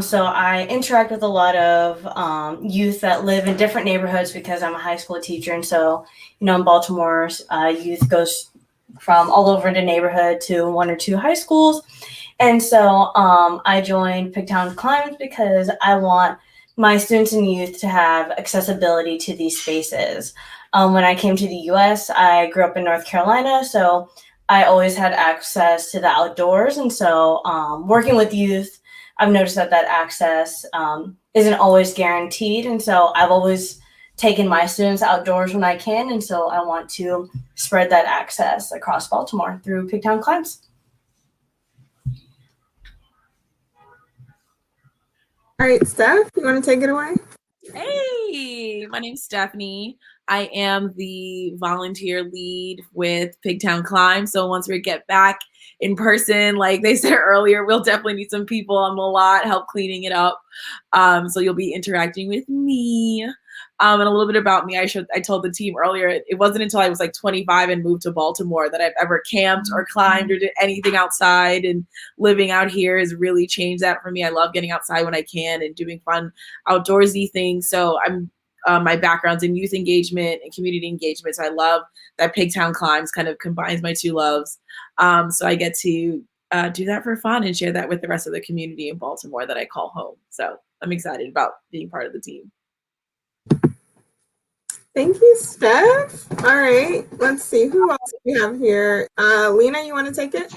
so I interact with a lot of youth that live in different neighborhoods because I'm a high school teacher, and so, you know, in Baltimore, youth goes from all over the neighborhood to one or two high schools, and so I joined Pigtown Climbs because I want my students and youth to have accessibility to these spaces. When I came to the U.S., I grew up in North Carolina, so I always had access to the outdoors. And so working with youth, I've noticed that access isn't always guaranteed. And so I've always taken my students outdoors when I can. And so I want to spread that access across Baltimore through Pigtown Climbs. All right, Steph, you want to take it away? Hey, my name's Stephanie. I am the volunteer lead with Pigtown Climbs. So once we get back in person, like they said earlier, we'll definitely need some people on the lot, help cleaning it up. So you'll be interacting with me. And a little bit about me, I told the team earlier, it wasn't until I was like 25 and moved to Baltimore that I've ever camped or climbed or did anything outside, and living out here has really changed that for me. I love getting outside when I can and doing fun outdoorsy things. So my background's in youth engagement and community engagement. So I love that Pigtown Climbs kind of combines my two loves. So I get to do that for fun and share that with the rest of the community in Baltimore that I call home. So I'm excited about being part of the team. Thank you, Steph. All right, let's see who else we have here. Lena, you want to take it?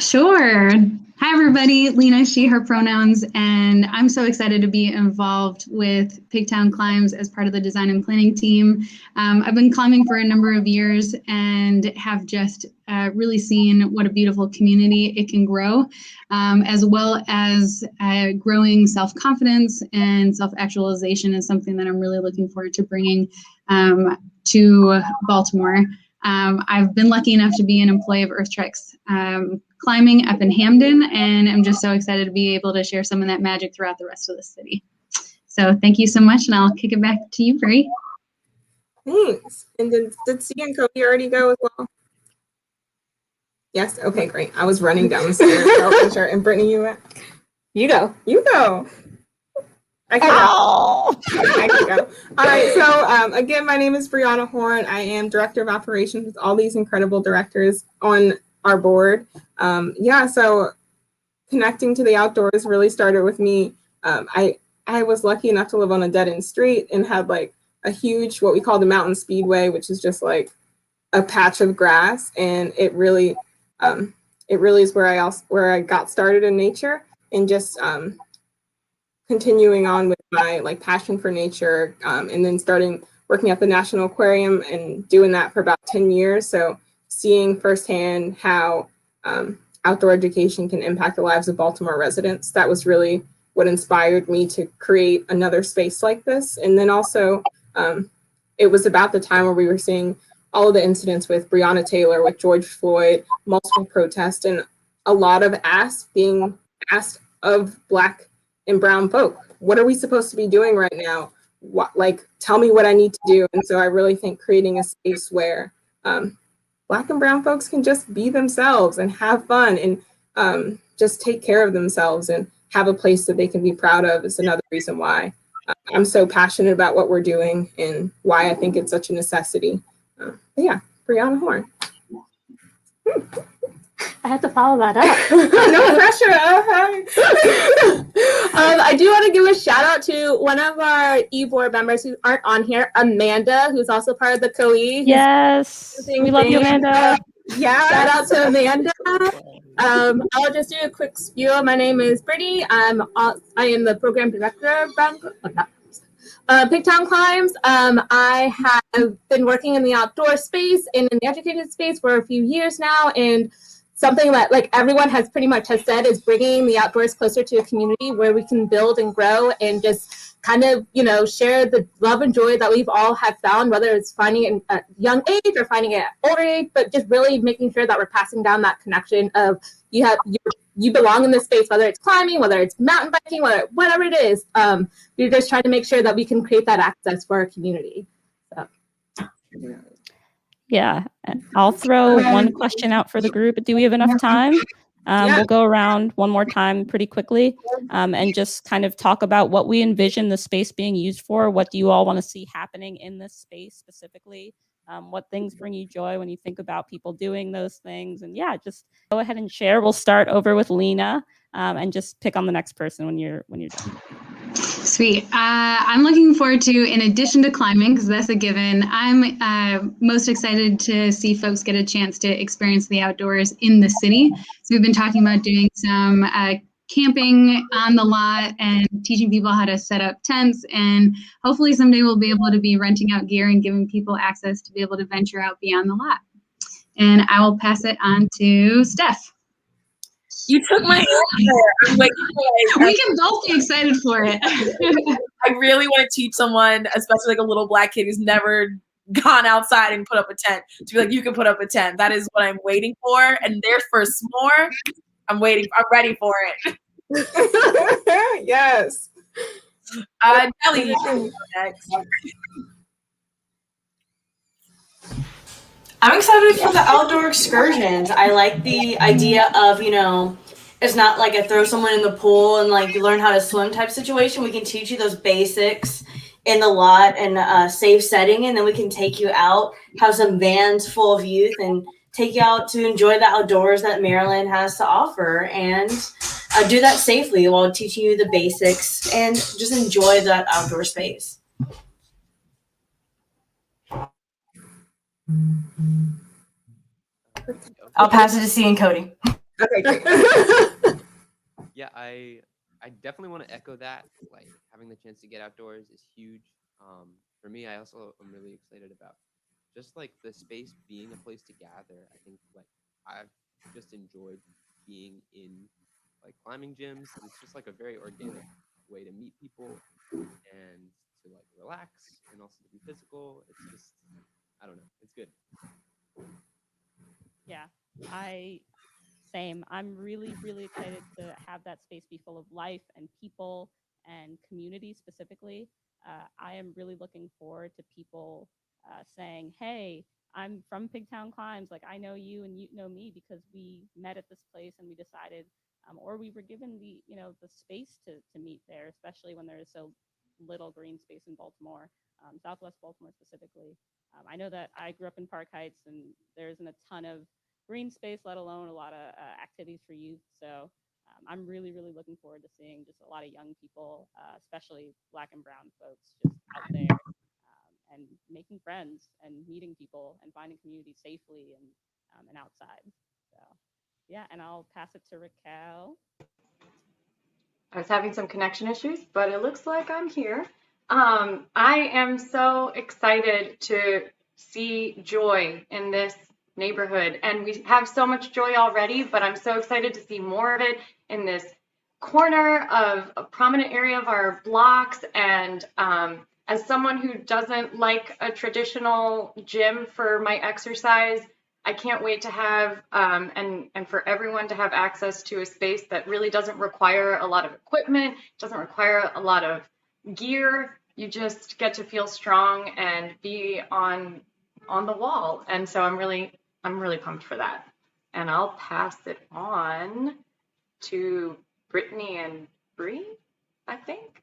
Sure. Hi, everybody. Lena, she, her pronouns, and I'm so excited to be involved with Pigtown Climbs as part of the design and planning team. I've been climbing for a number of years and have just really seen what a beautiful community it can grow, as well as growing self-confidence and self-actualization is something that I'm really looking forward to bringing to Baltimore. I've been lucky enough to be an employee of EarthTrek's climbing up in Hamden, and I'm just so excited to be able to share some of that magic throughout the rest of the city. So thank you so much, and I'll kick it back to you, Bri. Thanks. And did C and Cody already go as well? Yes? Okay, great. I was running down the stairs. I wasn't sure. And Brittany, you went? You go. You go. I can go. I can go. All right. So again, my name is Brianna Horn. I am Director of Operations with all these incredible directors on our board. So connecting to the outdoors really started with me. I was lucky enough to live on a dead-end street and had like a huge, what we call the mountain speedway, which is just like a patch of grass. And it really is where I got started in nature, and just continuing on with my like passion for nature, and then starting working at the National Aquarium and doing that for about 10 years. So seeing firsthand how outdoor education can impact the lives of Baltimore residents, that was really what inspired me to create another space like this. And then also it was about the time where we were seeing all of the incidents with Breonna Taylor, with George Floyd, multiple protests, and a lot of being asked of Black and brown folk. What are we supposed to be doing right now? Tell me what I need to do. And so I really think creating a space where Black and brown folks can just be themselves and have fun and just take care of themselves and have a place that they can be proud of is another reason why I'm so passionate about what we're doing and why I think it's such a necessity. Brianna Horn. I had to follow that up. No pressure. I do want to give a shout out to one of our e-board members who aren't on here, Amanda, who's also part of the COE. Yes, we love you, Amanda. Yeah, shout out to Amanda. I'll just do a quick spiel. My name is Brittanie. I am the program director of Pigtown Climbs. I have been working in the outdoor space and in the educated space for a few years now, and something that like everyone has pretty much has said is bringing the outdoors closer to a community where we can build and grow and just kind of, you know, share the love and joy that we've all have found, whether it's finding it at a young age or finding it at older age, but just really making sure that we're passing down that connection of you belong in this space, whether it's climbing, whether it's mountain biking, whatever it is. We're just trying to make sure that we can create that access for our community. So. Yeah, I'll throw one question out for the group. Do we have enough time? We'll go around one more time pretty quickly and just kind of talk about what we envision the space being used for. What do you all want to see happening in this space specifically? What things bring you joy when you think about people doing those things? And yeah, just go ahead and share. We'll start over with Lena and just pick on the next person when you're done. Sweet. I'm looking forward to, in addition to climbing, because that's a given, I'm most excited to see folks get a chance to experience the outdoors in the city. So we've been talking about doing some camping on the lot and teaching people how to set up tents. And hopefully someday we'll be able to be renting out gear and giving people access to be able to venture out beyond the lot. And I will pass it on to Steph. You took my answer. We can both be excited for it. I really want to teach someone, especially like a little black kid who's never gone outside and put up a tent, to be like, you can put up a tent. That is what I'm waiting for. And there's for s'more. I'm ready for it. Yes. Nelly, you can go next. I'm excited for the outdoor excursions. I like the idea of, you know, it's not like I throw someone in the pool and like you learn how to swim type situation. We can teach you those basics in the lot and a safe setting, and then we can take you out, have some vans full of youth, and take you out to enjoy the outdoors that Maryland has to offer, and do that safely while teaching you the basics and just enjoy that outdoor space. I'll pass it to C and Cody. Okay, great. Yeah, I definitely want to echo that. Like having the chance to get outdoors is huge. For me, I also am really excited about just like the space being a place to gather. I think like I've just enjoyed being in like climbing gyms. It's just like a very organic way to meet people and to like relax and also to be physical. It's just, I don't know, it's good. Yeah, same. I'm really, really excited to have that space be full of life and people and community specifically. I am really looking forward to people saying, hey, I'm from Pigtown Climbs. Like, I know you and you know me because we met at this place and we decided, or we were given the space to meet there, especially when there is so little green space in Baltimore, Southwest Baltimore specifically. I know that I grew up in Park Heights and there isn't a ton of green space, let alone a lot of activities for youth. So I'm really, really looking forward to seeing just a lot of young people, especially Black and brown folks, just out there and making friends and meeting people and finding community safely and outside. So yeah, and I'll pass it to Raquel. I was having some connection issues, but it looks like I'm here. I am so excited to see joy in this neighborhood, and we have so much joy already, but I'm so excited to see more of it in this corner of a prominent area of our blocks. And as someone who doesn't like a traditional gym for my exercise, I can't wait to have and for everyone to have access to a space that really doesn't require a lot of equipment, doesn't require a lot of gear. You just get to feel strong and be on the wall. And so I'm really pumped for that. And I'll pass it on to Brittanie and Bree, I think.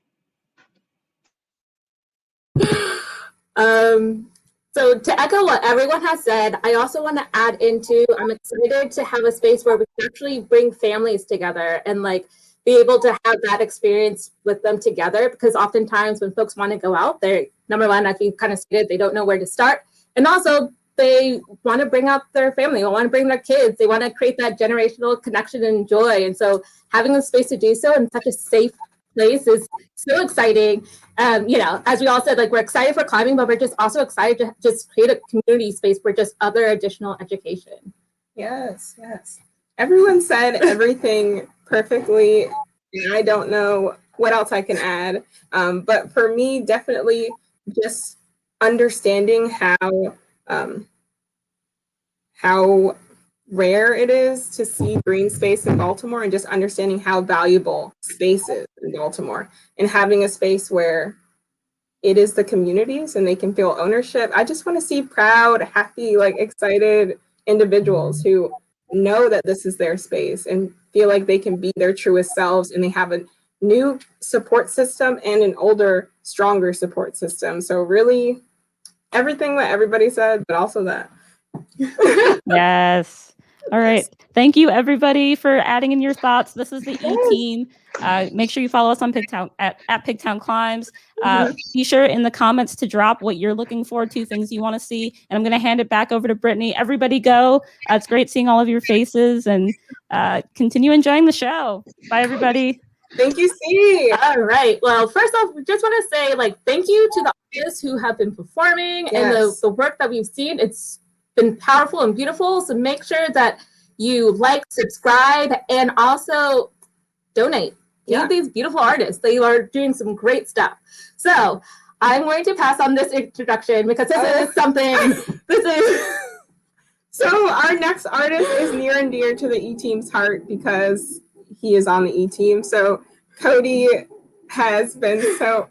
So to echo what everyone has said, I also want to add into, I'm excited to have a space where we can actually bring families together and like be able to have that experience with them together, because oftentimes when folks want to go out, they're, number one, like you kind of stated, they don't know where to start. And also they want to bring out their family, they want to bring their kids, they want to create that generational connection and joy. And so having a space to do so in such a safe place is so exciting. As we all said, like, we're excited for climbing, but we're just also excited to just create a community space for just other additional education. Yes. Everyone said everything perfectly. And I don't know what else I can add. But for me, definitely just understanding how rare it is to see green space in Baltimore, and just understanding how valuable space is in Baltimore, and having a space where it is the communities and they can feel ownership. I just want to see proud, happy, like excited individuals who know that this is their space and feel like they can be their truest selves, and they have a new support system and an older, stronger support system. So really everything that everybody said, but also that. Yes. All right. Thank you, everybody, for adding in your thoughts. This is the E-Team. Make sure you follow us on Pigtown at Pigtown Climbs. Be sure in the comments to drop what you're looking forward to, things you want to see. And I'm going to hand it back over to Brittanie. Everybody go. It's great seeing all of your faces, and continue enjoying the show. Bye, everybody. Thank you, C. All right. Well, first off, we just want to say, like, thank you to the artists who have been performing and the work that we've seen. It's been powerful and beautiful. So make sure that you like, subscribe, and also donate. These beautiful artists. They are doing some great stuff. So I'm going to pass on this introduction because this is something. So our next artist is near and dear to the E-Team's heart because he is on the E-Team. So Cody has been so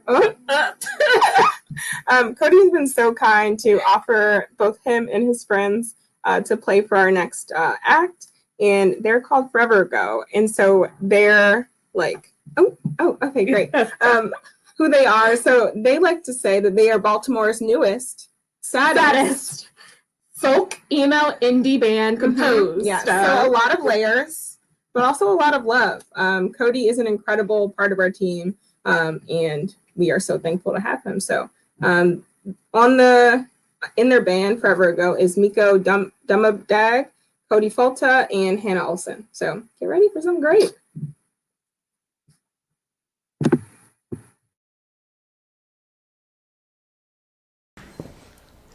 Cody's been so kind to offer both him and his friends to play for our next act, and they're called Forever Ago. And so they're like, okay, great. Who they are. So they like to say that they are Baltimore's newest, saddest folk emo indie band composed. Yeah, so a lot of layers, but also a lot of love. Cody is an incredible part of our team, and we are so thankful to have him. So in their band Forever Ago is Miko Dumabdag, Cody Folta, and Hannah Olson. So get ready for something great.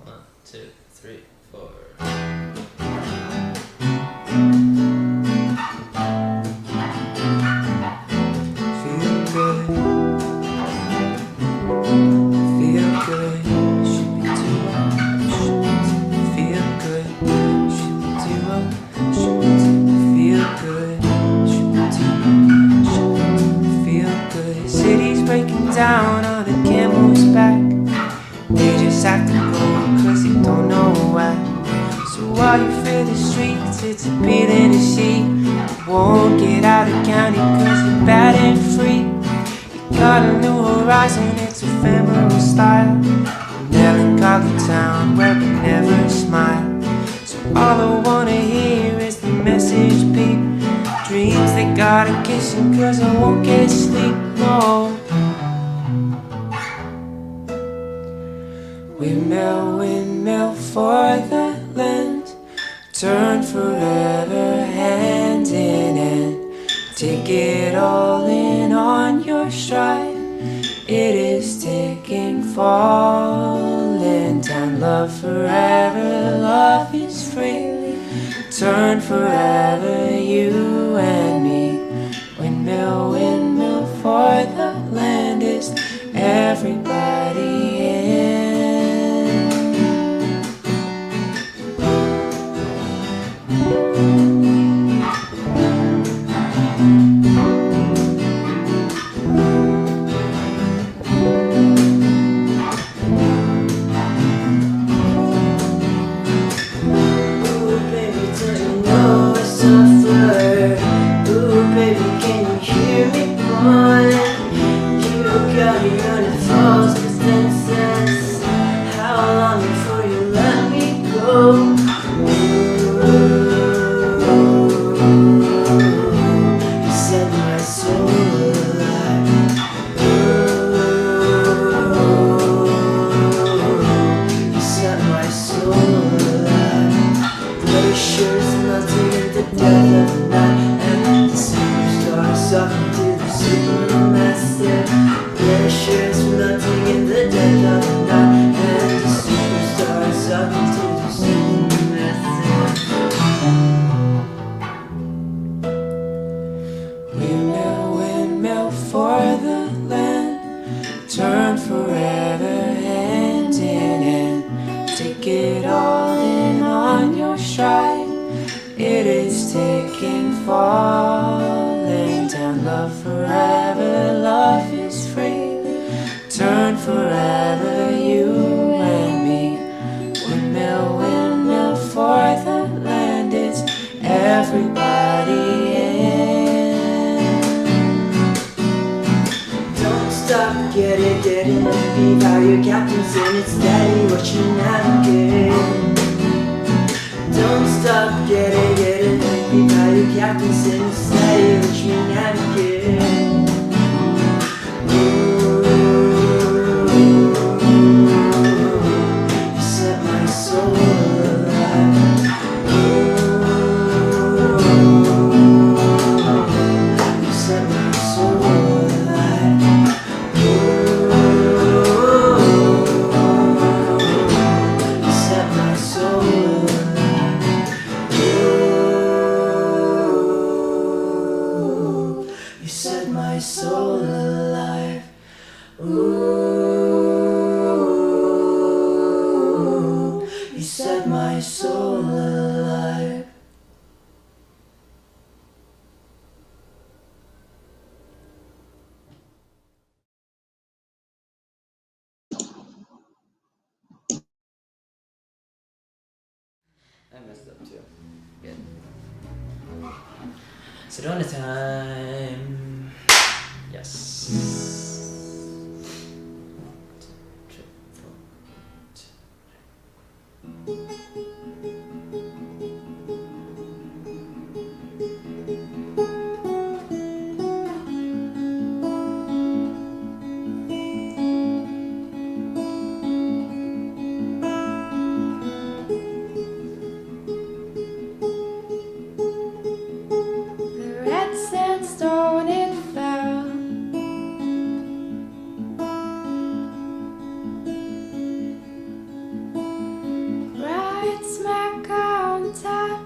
One, two, three, four. Down on a camel's back. They just have to go cause they don't know why. So while you fill the streets, it's a beating to see. You won't get out of county cause you're bad and free. You got a new horizon, it's ephemeral style. A melancholy town where we never smile. So all I wanna hear is the message beat. Dreams they gotta kiss you cause I won't get sleep, no. Windmill, windmill for the land. Turn forever hand in hand. Take it all in on your stride. It is taking, falling down. Love forever, love is free. Turn forever, you and me. Windmill, windmill for the land. Is everybody in? So is ticking, falling down. Love forever, love is free. Turn forever, you and me. Windmill, windmill for the land is everybody in. Don't stop, get it, be by your captains and it's steady what you navigate. Don't stop, get it, be by your captains and it's steady what you navigate. You set my soul alive. You set my soul alive. You set my soul alive. You set my soul alive. Ooh, you set my soul alive. I messed up too. Good. Sedona time. Yes. The red sandstone it fell. Right smack on top.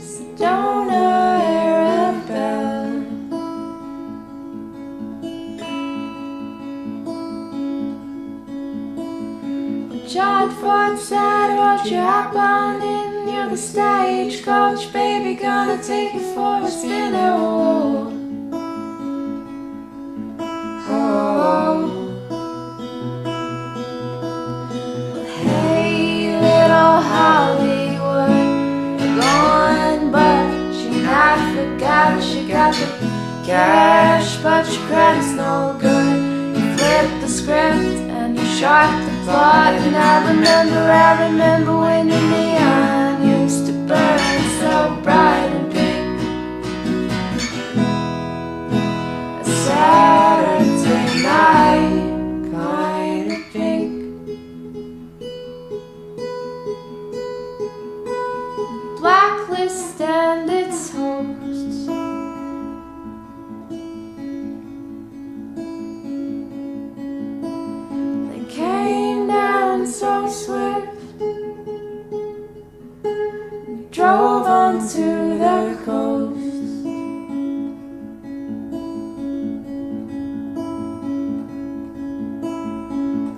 Stoner Arabelle. John Ford said, won't you hop on in? You're the stagecoach, baby, gonna take you for a spin. Oh, oh. Hey, little Hollywood, you're gone, but you're not forgot. You got the cash, but your credit's no good. You flipped the script and you shot the plot. And I remember when your neon used to burn so bright and pink. A Saturday night, kind of pink. Blacklist and its hosts. They came down so swift. Drove onto the coast.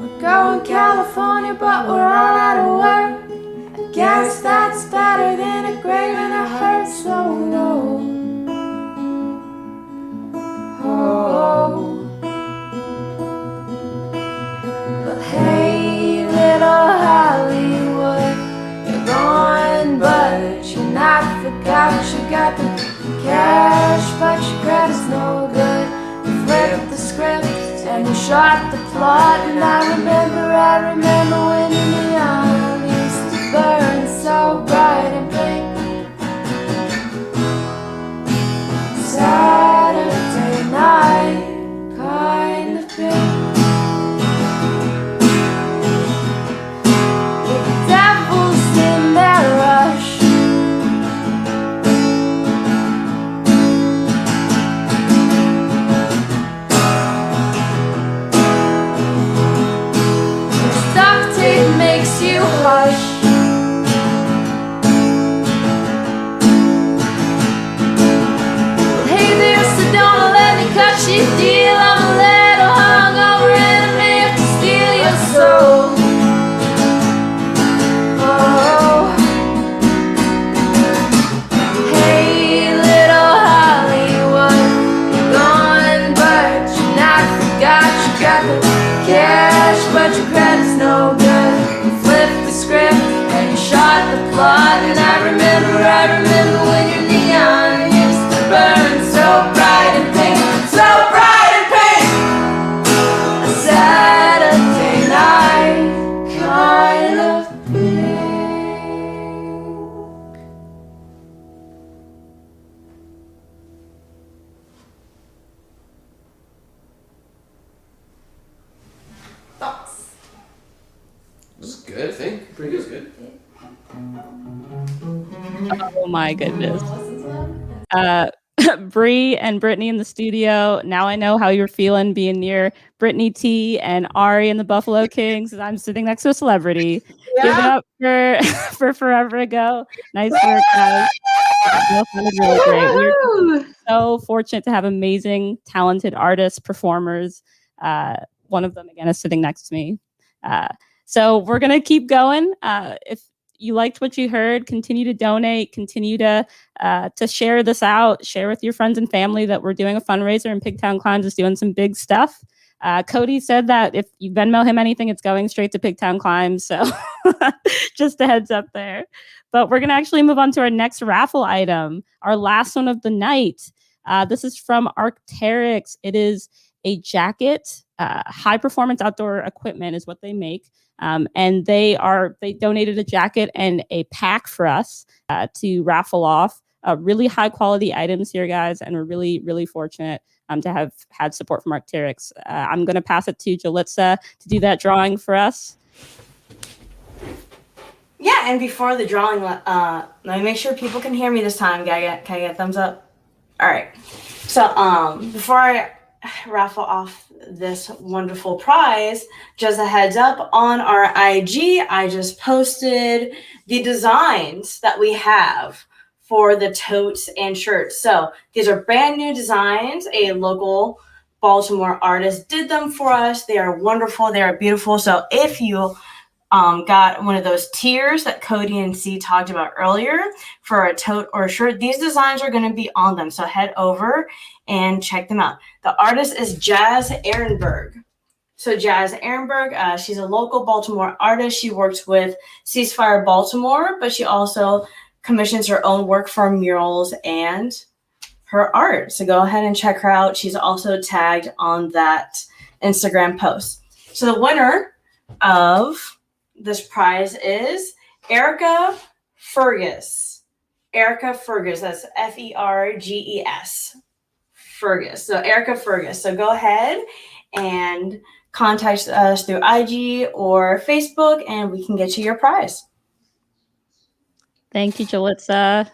We're going California, but we're all out of work. I guess that's better than a grave and a hearse, so no. Oh. But hey, little Hollywood, you're gone, but you're not forgot. You got the cash, but your credit's no good. You flipped the script and you shot the plot. And I remember when the neon used to burn so bright and pink. Saturday night, kind of pink. The devil's in their rush. Duct tape makes you hush. Hey there, so don't let me cut you deal. I'm a little hungover and I may have to steal your soul. Oh, I remember when your neon used to burn so bright and pink, so bright and pink. A Saturday night kind of thoughts. This is good, I think. Pretty good. Oh my goodness. Bree and Brittany in the studio. Now I know how you're feeling being near Brittany T and Ari and the Buffalo Kings. And I'm sitting next to a celebrity. Give it up for for Forever Ago. Nice work, guys. That sounded really great. We're so fortunate to have amazing, talented artists, performers. One of them again is sitting next to me. So we're gonna keep going. If you liked what you heard, continue to donate, continue to share this out, share with your friends and family that we're doing a fundraiser and Pigtown Climbs is doing some big stuff. Cody said that if you Venmo him anything, it's going straight to Pigtown Climbs. So just a heads up there. But we're going to actually move on to our next raffle item, our last one of the night. This is from Arc'teryx. It is a jacket, high performance outdoor equipment is what they make. And they donated a jacket and a pack for us to raffle off. Really high quality items here, guys, and we're really, really fortunate to have had support from Arc'teryx. I'm going to pass it to Jalitza to do that drawing for us. Yeah, and before the drawing, let me make sure people can hear me this time. Can I get a thumbs up? All right. So before I raffle off this wonderful prize, just a heads up, on our IG, I just posted the designs that we have for the totes and shirts. So these are brand new designs. A local Baltimore artist did them for us. They are wonderful. They are beautiful. So if you got one of those tiers that Cody and C talked about earlier for a tote or a shirt, these designs are going to be on them. So head over and check them out. The artist is Jazz Ehrenberg. So Jazz Ehrenberg, she's a local Baltimore artist. She works with Ceasefire Baltimore, but she also commissions her own work for murals and her art. So go ahead and check her out. She's also tagged on that Instagram post. So the winner of this prize is Erica Fergus. Erica Fergus, that's Ferges. Fergus. So Erica Fergus. So go ahead and contact us through IG or Facebook and we can get you your prize. Thank you, Jalitza.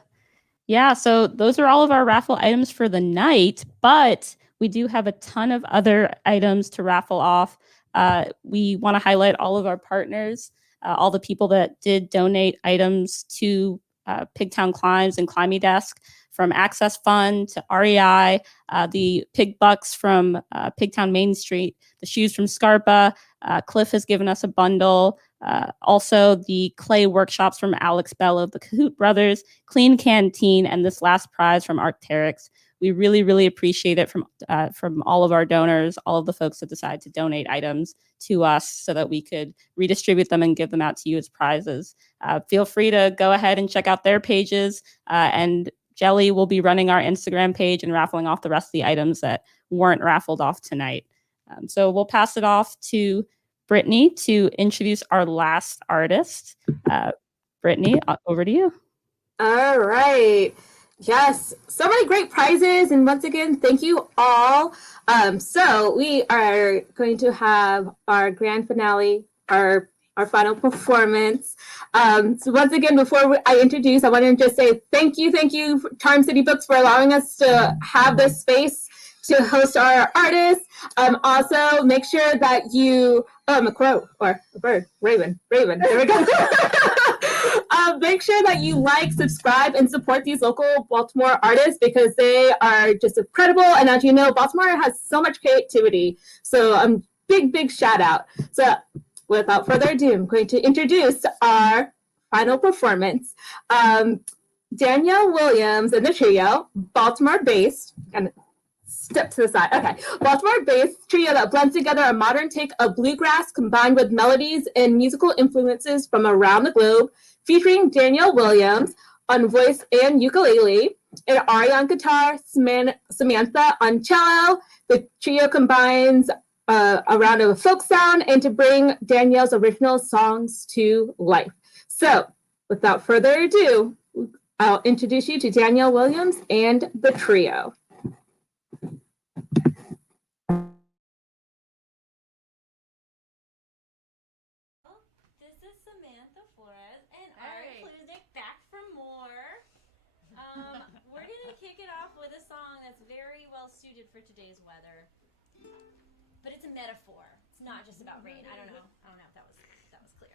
Yeah, so those are all of our raffle items for the night, but we do have a ton of other items to raffle off. We want to highlight all of our partners, all the people that did donate items to Pigtown Climbs and Climby Desk, from Access Fund to REI, the Pig Bucks from Pigtown Main Street, the shoes from Scarpa. Cliff has given us a bundle. Also, the clay workshops from Alex Bell of the Cahoot Brothers, Clean Canteen, and this last prize from Arc'teryx. We really, really appreciate it from all of our donors, all of the folks that decide to donate items to us so that we could redistribute them and give them out to you as prizes. Feel free to go ahead and check out their pages, and Jelly will be running our Instagram page and raffling off the rest of the items that weren't raffled off tonight. So we'll pass it off to Brittany to introduce our last artist. Brittany, over to you. All right. Yes, so many great prizes. And once again, thank you all. So we are going to have our grand finale, our final performance. So once again, before I introduce, I want to just say thank you, Charm City Books, for allowing us to have this space to host our artists. Also, make sure that you, a crow or a bird, raven, there we go. Make sure that you like, subscribe, and support these local Baltimore artists because they are just incredible. And as you know, Baltimore has so much creativity. So big shout out. So without further ado, I'm going to introduce our final performance. Danielle Williams and the trio, Baltimore-based, and step to the side. Okay. Baltimore-based trio that blends together a modern take of bluegrass combined with melodies and musical influences from around the globe, featuring Danielle Williams on voice and ukulele, and Ari on guitar, Samantha on cello. The trio combines around a folk sound and to bring Danielle's original songs to life. So, without further ado, I'll introduce you to Danielle Williams and the trio. This is Samantha Flores and Ari Kluzik back for more. We're gonna kick it off with a song that's very well suited for today's weather, but it's a metaphor. It's not just about rain. I don't know if that was clear.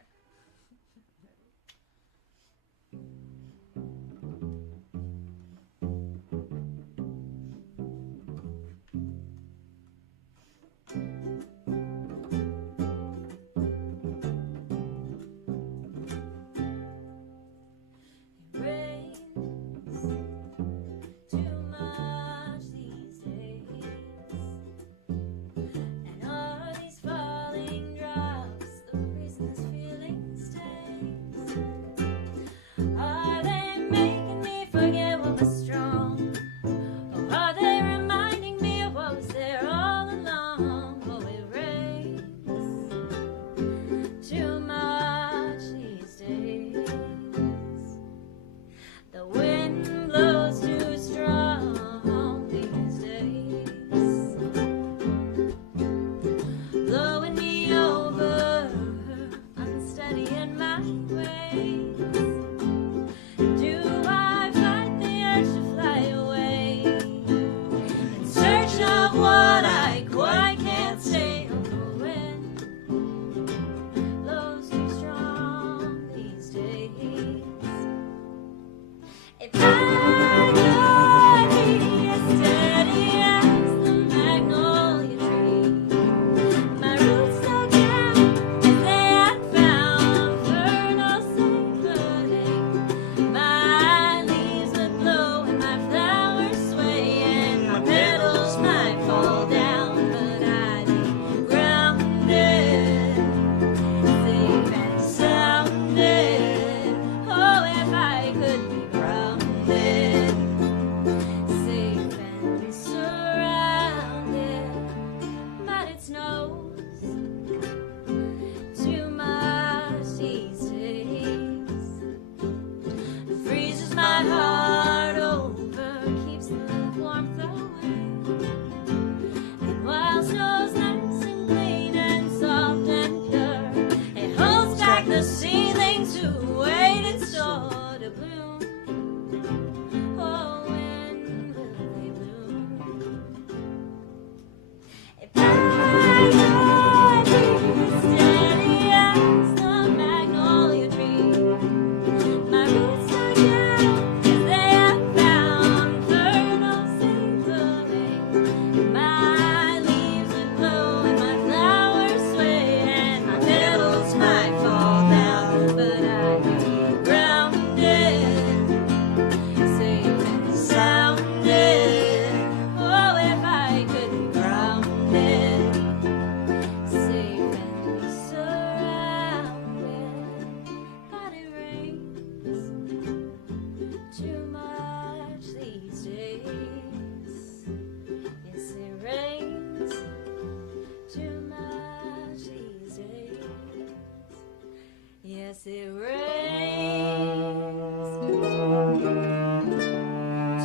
Yes, it rains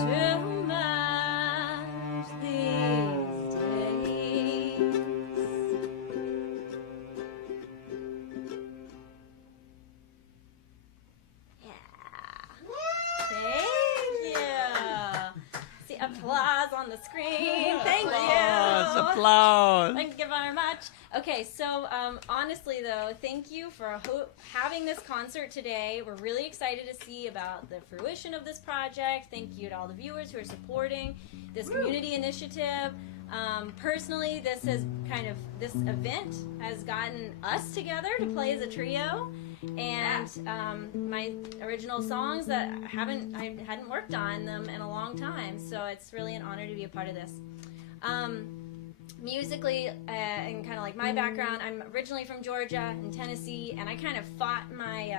too much these days. Thank you. See applause on the screen. Thank you. Applause. Thank you very much. Okay, so honestly though, thank you for having this concert today. We're really excited to see about the fruition of this project. Thank you to all the viewers who are supporting this community initiative. Personally, this event has gotten us together to play as a trio, and my original songs that I hadn't worked on them in a long time, so it's really an honor to be a part of this. Musically, and kind of like my background, I'm originally from Georgia and Tennessee, and I kind of fought my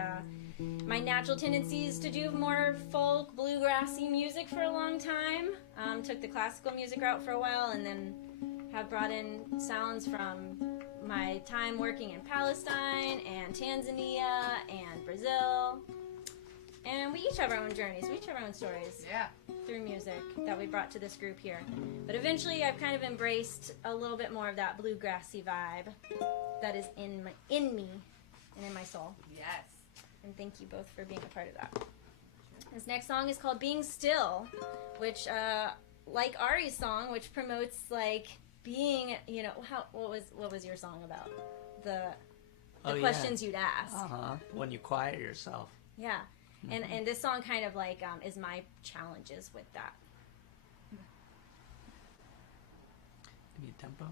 my natural tendencies to do more folk, bluegrassy music for a long time. Took the classical music route for a while, and then have brought in sounds from my time working in Palestine and Tanzania and Brazil. And we each have our own journeys. We each have our own stories. Yeah. Through music that we brought to this group here. But eventually I've kind of embraced a little bit more of that bluegrassy vibe that is in me and in my soul. Yes. And thank you both for being a part of that. This next song is called Being Still, which like Ari's song, which promotes like being, you know, what was your song about? The questions you'd ask. When you quiet yourself. Yeah. And this song kind of like is my challenges with that. Give me a tempo.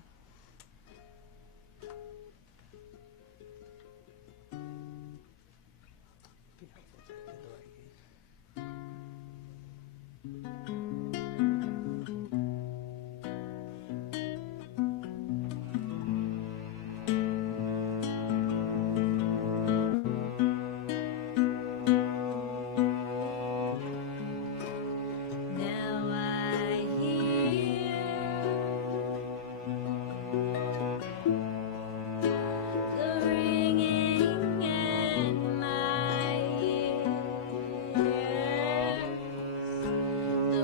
The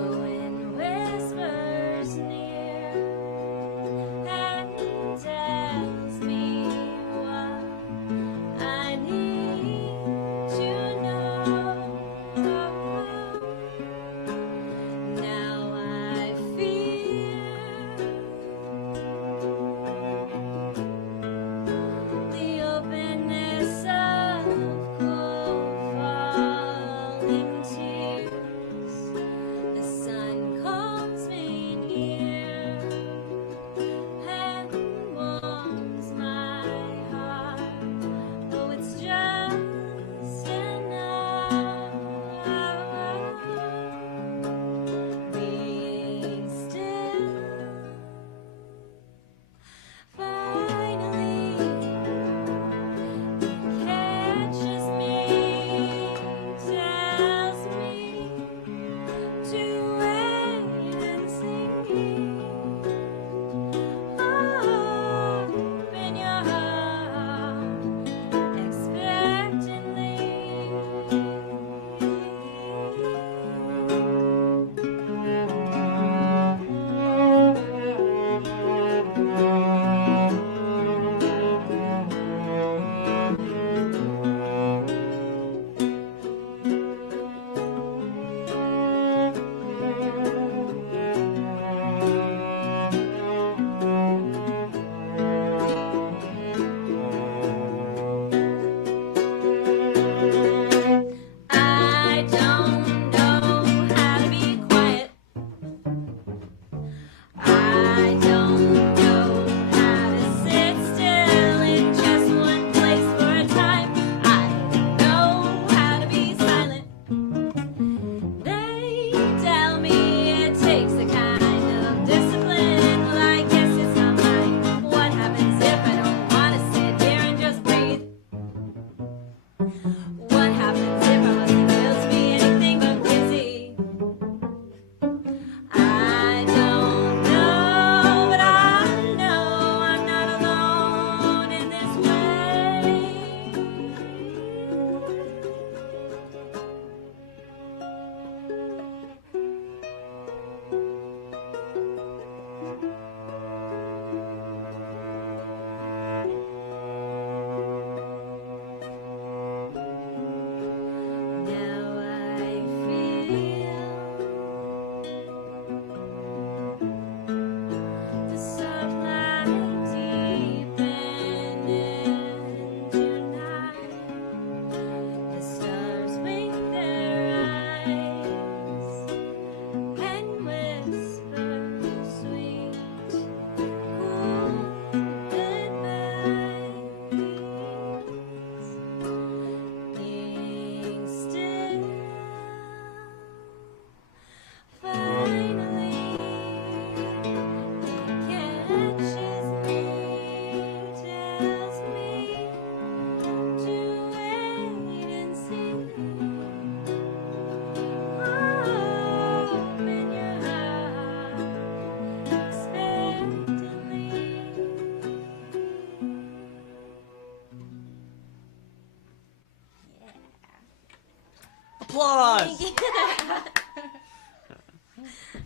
applause.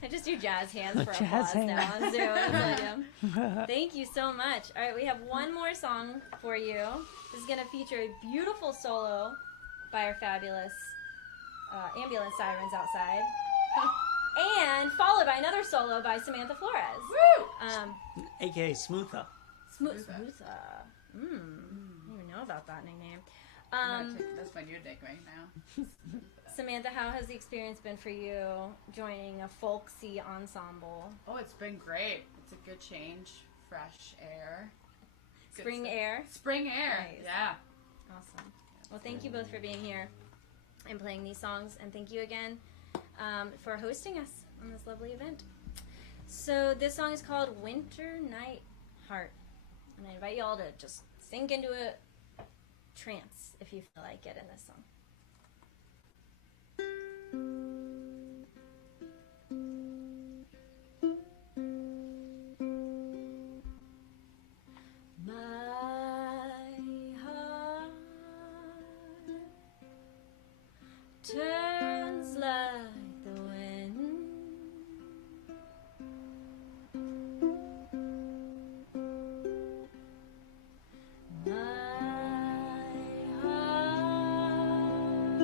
I just do jazz hands for Jazz applause now on hands. Zoom. That's what I do. Thank you so much. All right, we have one more song for you. This is going to feature a beautiful solo by our fabulous ambulance sirens outside. And followed by another solo by Samantha Flores. Woo! AKA Smootha. Smootha. I didn't even know about that nickname. That's my new nickname now. Samantha, how has the experience been for you joining a folksy ensemble? Oh, it's been great. It's a good change, fresh air. Good Spring stuff. air? Spring air, Nice. yeah. Awesome. Well, thank you both for being here and playing these songs, and thank you again for hosting us on this lovely event. So this song is called Winter Night Heart, and I invite you all to just sink into a trance if you feel like it in this song. My heart turns like the wind. My heart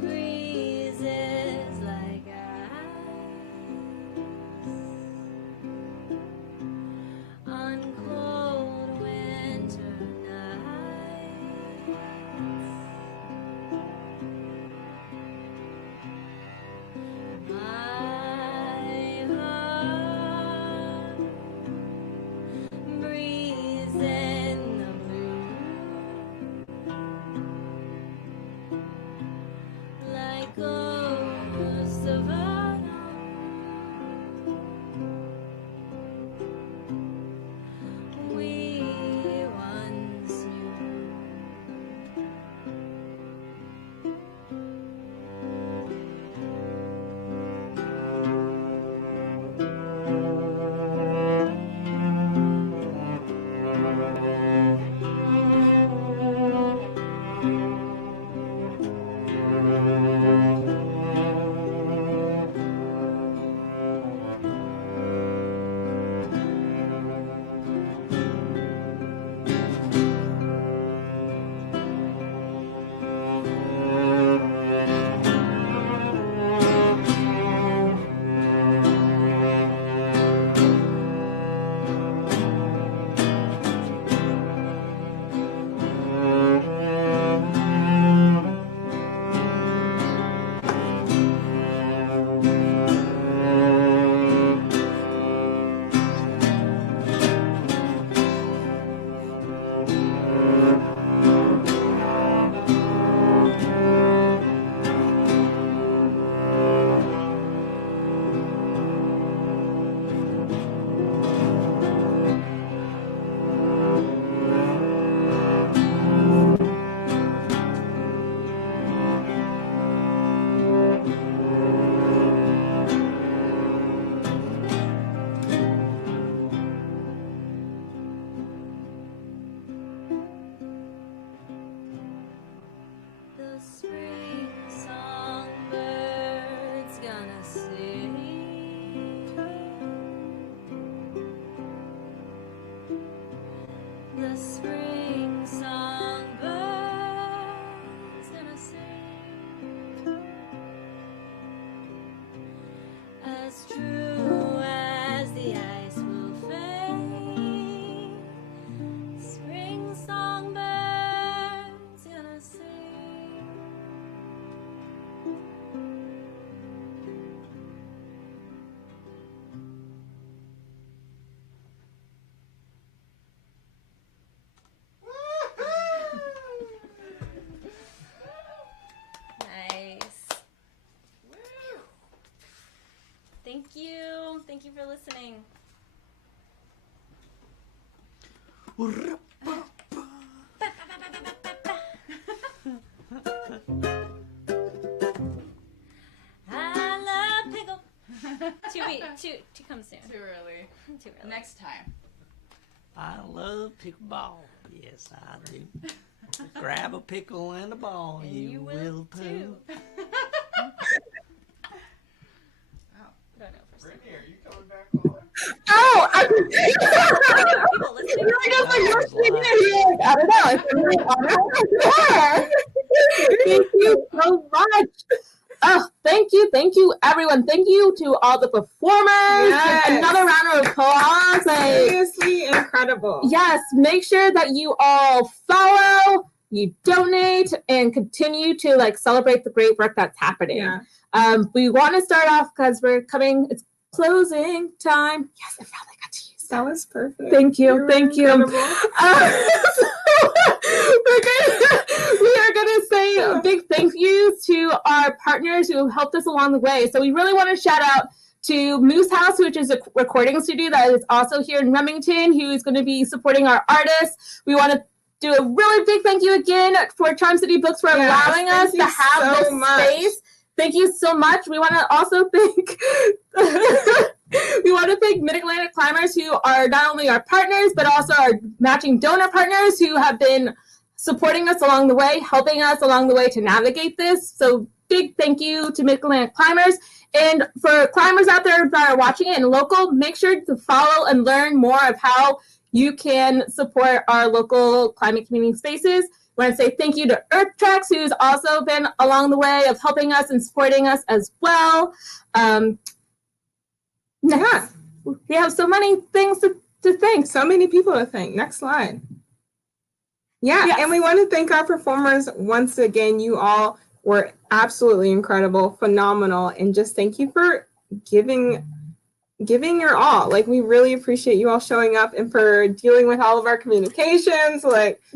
freezes like ice on cold winter nights. My heart breathes in the blue like ghosts of autumn. We once knew. The spring songbird's gonna sing. The spring songbird's gonna sing. As true as the ice will fade, spring songbird's gonna sing. Nice. Thank you. Thank you for listening. I love pickle. To come soon. Too early. Too early. Next time. I love pickleball. Yes, I do. Grab a pickle and a ball, and you will too. Brittanie, are you coming back on? Oh, I don't know. Thank you so much. Oh, thank you, everyone. Thank you to all the performers. Yes. Another round of applause. Seriously incredible. Yes, make sure that you all follow, you donate, and continue to celebrate the great work that's happening. Yeah. We want to start off because it's closing time. Yes, I finally got to use that. Was perfect. Thank you. We are going to say a big thank you to our partners who helped us along the way. So we really want to shout out to Moose House, which is a recording studio that is also here in Remington, who is going to be supporting our artists. We want to do a really big thank you again for Charm City Books for allowing us to have this space. Thank you so much. We want to also thank Mid-Atlantic Climbers, who are not only our partners, but also our matching donor partners who have been supporting us along the way, helping us along the way to navigate this. So big thank you to Mid-Atlantic Climbers. And for climbers out there that are watching it and local, make sure to follow and learn more of how you can support our local climate community spaces. I want to say thank you to Earth Tracks, who's also been along the way of helping us and supporting us as well. Yeah, we have so many things to thank. So many people to thank. Next slide. Yeah, yes. And we want to thank our performers once again. You all were absolutely incredible, phenomenal, and just thank you for giving your all. We really appreciate you all showing up and for dealing with all of our communications.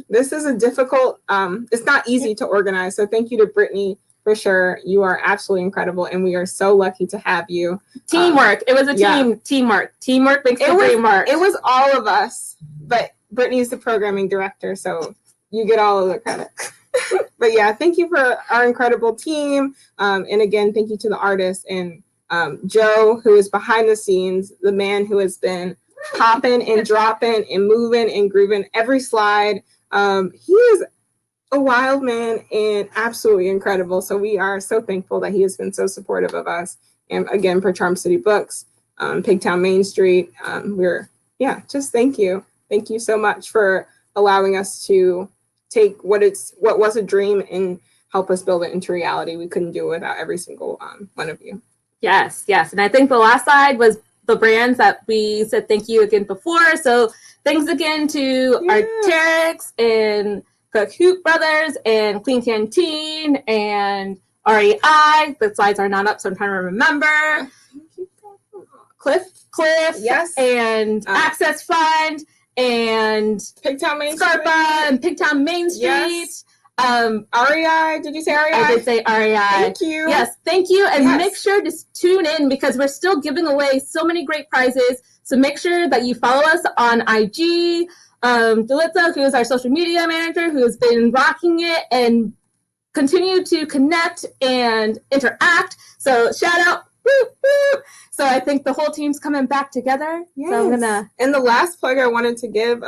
This is a difficult, it's not easy to organize. So thank you to Brittanie for sure. You are absolutely incredible, and we are so lucky to have you. Teamwork. It was a teamwork. Teamwork makes the dream work. It was all of us, but Brittanie is the programming director, so you get all of the credit. But yeah, thank you for our incredible team. And again, thank you to the artists and Joe, who is behind the scenes, the man who has been popping and dropping and moving and grooving every slide. He is a wild man and absolutely incredible. So we are so thankful that he has been so supportive of us. And again, for Charm City Books, Pigtown Main Street, just thank you. Thank you so much for allowing us to take what was a dream and help us build it into reality. We couldn't do it without every single one of you. Yes. And I think the last slide was the brands that we said thank you again before. So thanks again to Arc'teryx and Cook Hoop Brothers and Clean Canteen and REI. The slides are not up, so I'm trying to remember. Cliff, yes, and Access Fund and Pigtown Main Street and Pigtown Main Street. Yes. REI, did you say REI? I did say REI. Thank you. Yes, thank you. And make sure to tune in because we're still giving away so many great prizes. So make sure that you follow us on IG. Delitza, who is our social media manager, who has been rocking it and continue to connect and interact. So shout out. Woo, woo. So I think the whole team's coming back together. Yes. So I'm gonna. And the last plug I wanted to give,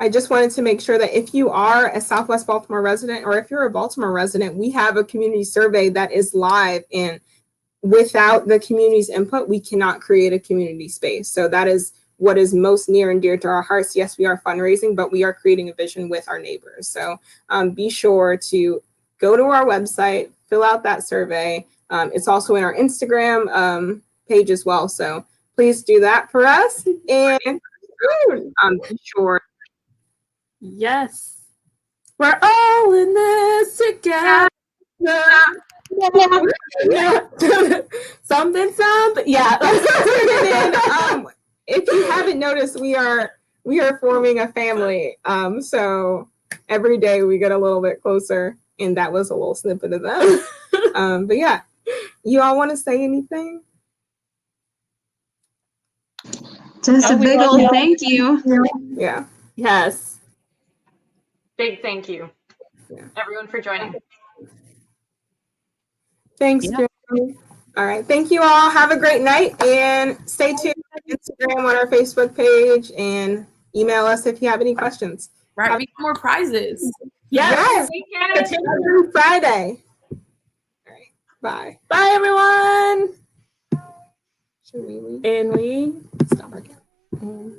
I just wanted to make sure that if you are a Southwest Baltimore resident or if you're a Baltimore resident, we have a community survey that is live, and without the community's input, we cannot create a community space. So that is what is most near and dear to our hearts. Yes, we are fundraising, but we are creating a vision with our neighbors. So be sure to go to our website, fill out that survey. It's also in our Instagram page as well. So please do that for us. And be sure. Yes. We're all in this together. Something. Yeah. If you haven't noticed, we are forming a family. So every day we get a little bit closer, and that was a little snippet of that. But yeah, you all want to say anything? Just a big old thank you. Yeah. Yes. Big thank you, everyone, for joining. Thanks, Brittanie. All right. Thank you all. Have a great night, and stay tuned on Instagram, on our Facebook page, and email us if you have any questions. Right, we got more prizes. Yes. Continue Friday. All right. Bye. Bye, everyone. Should we leave? And we stop our count.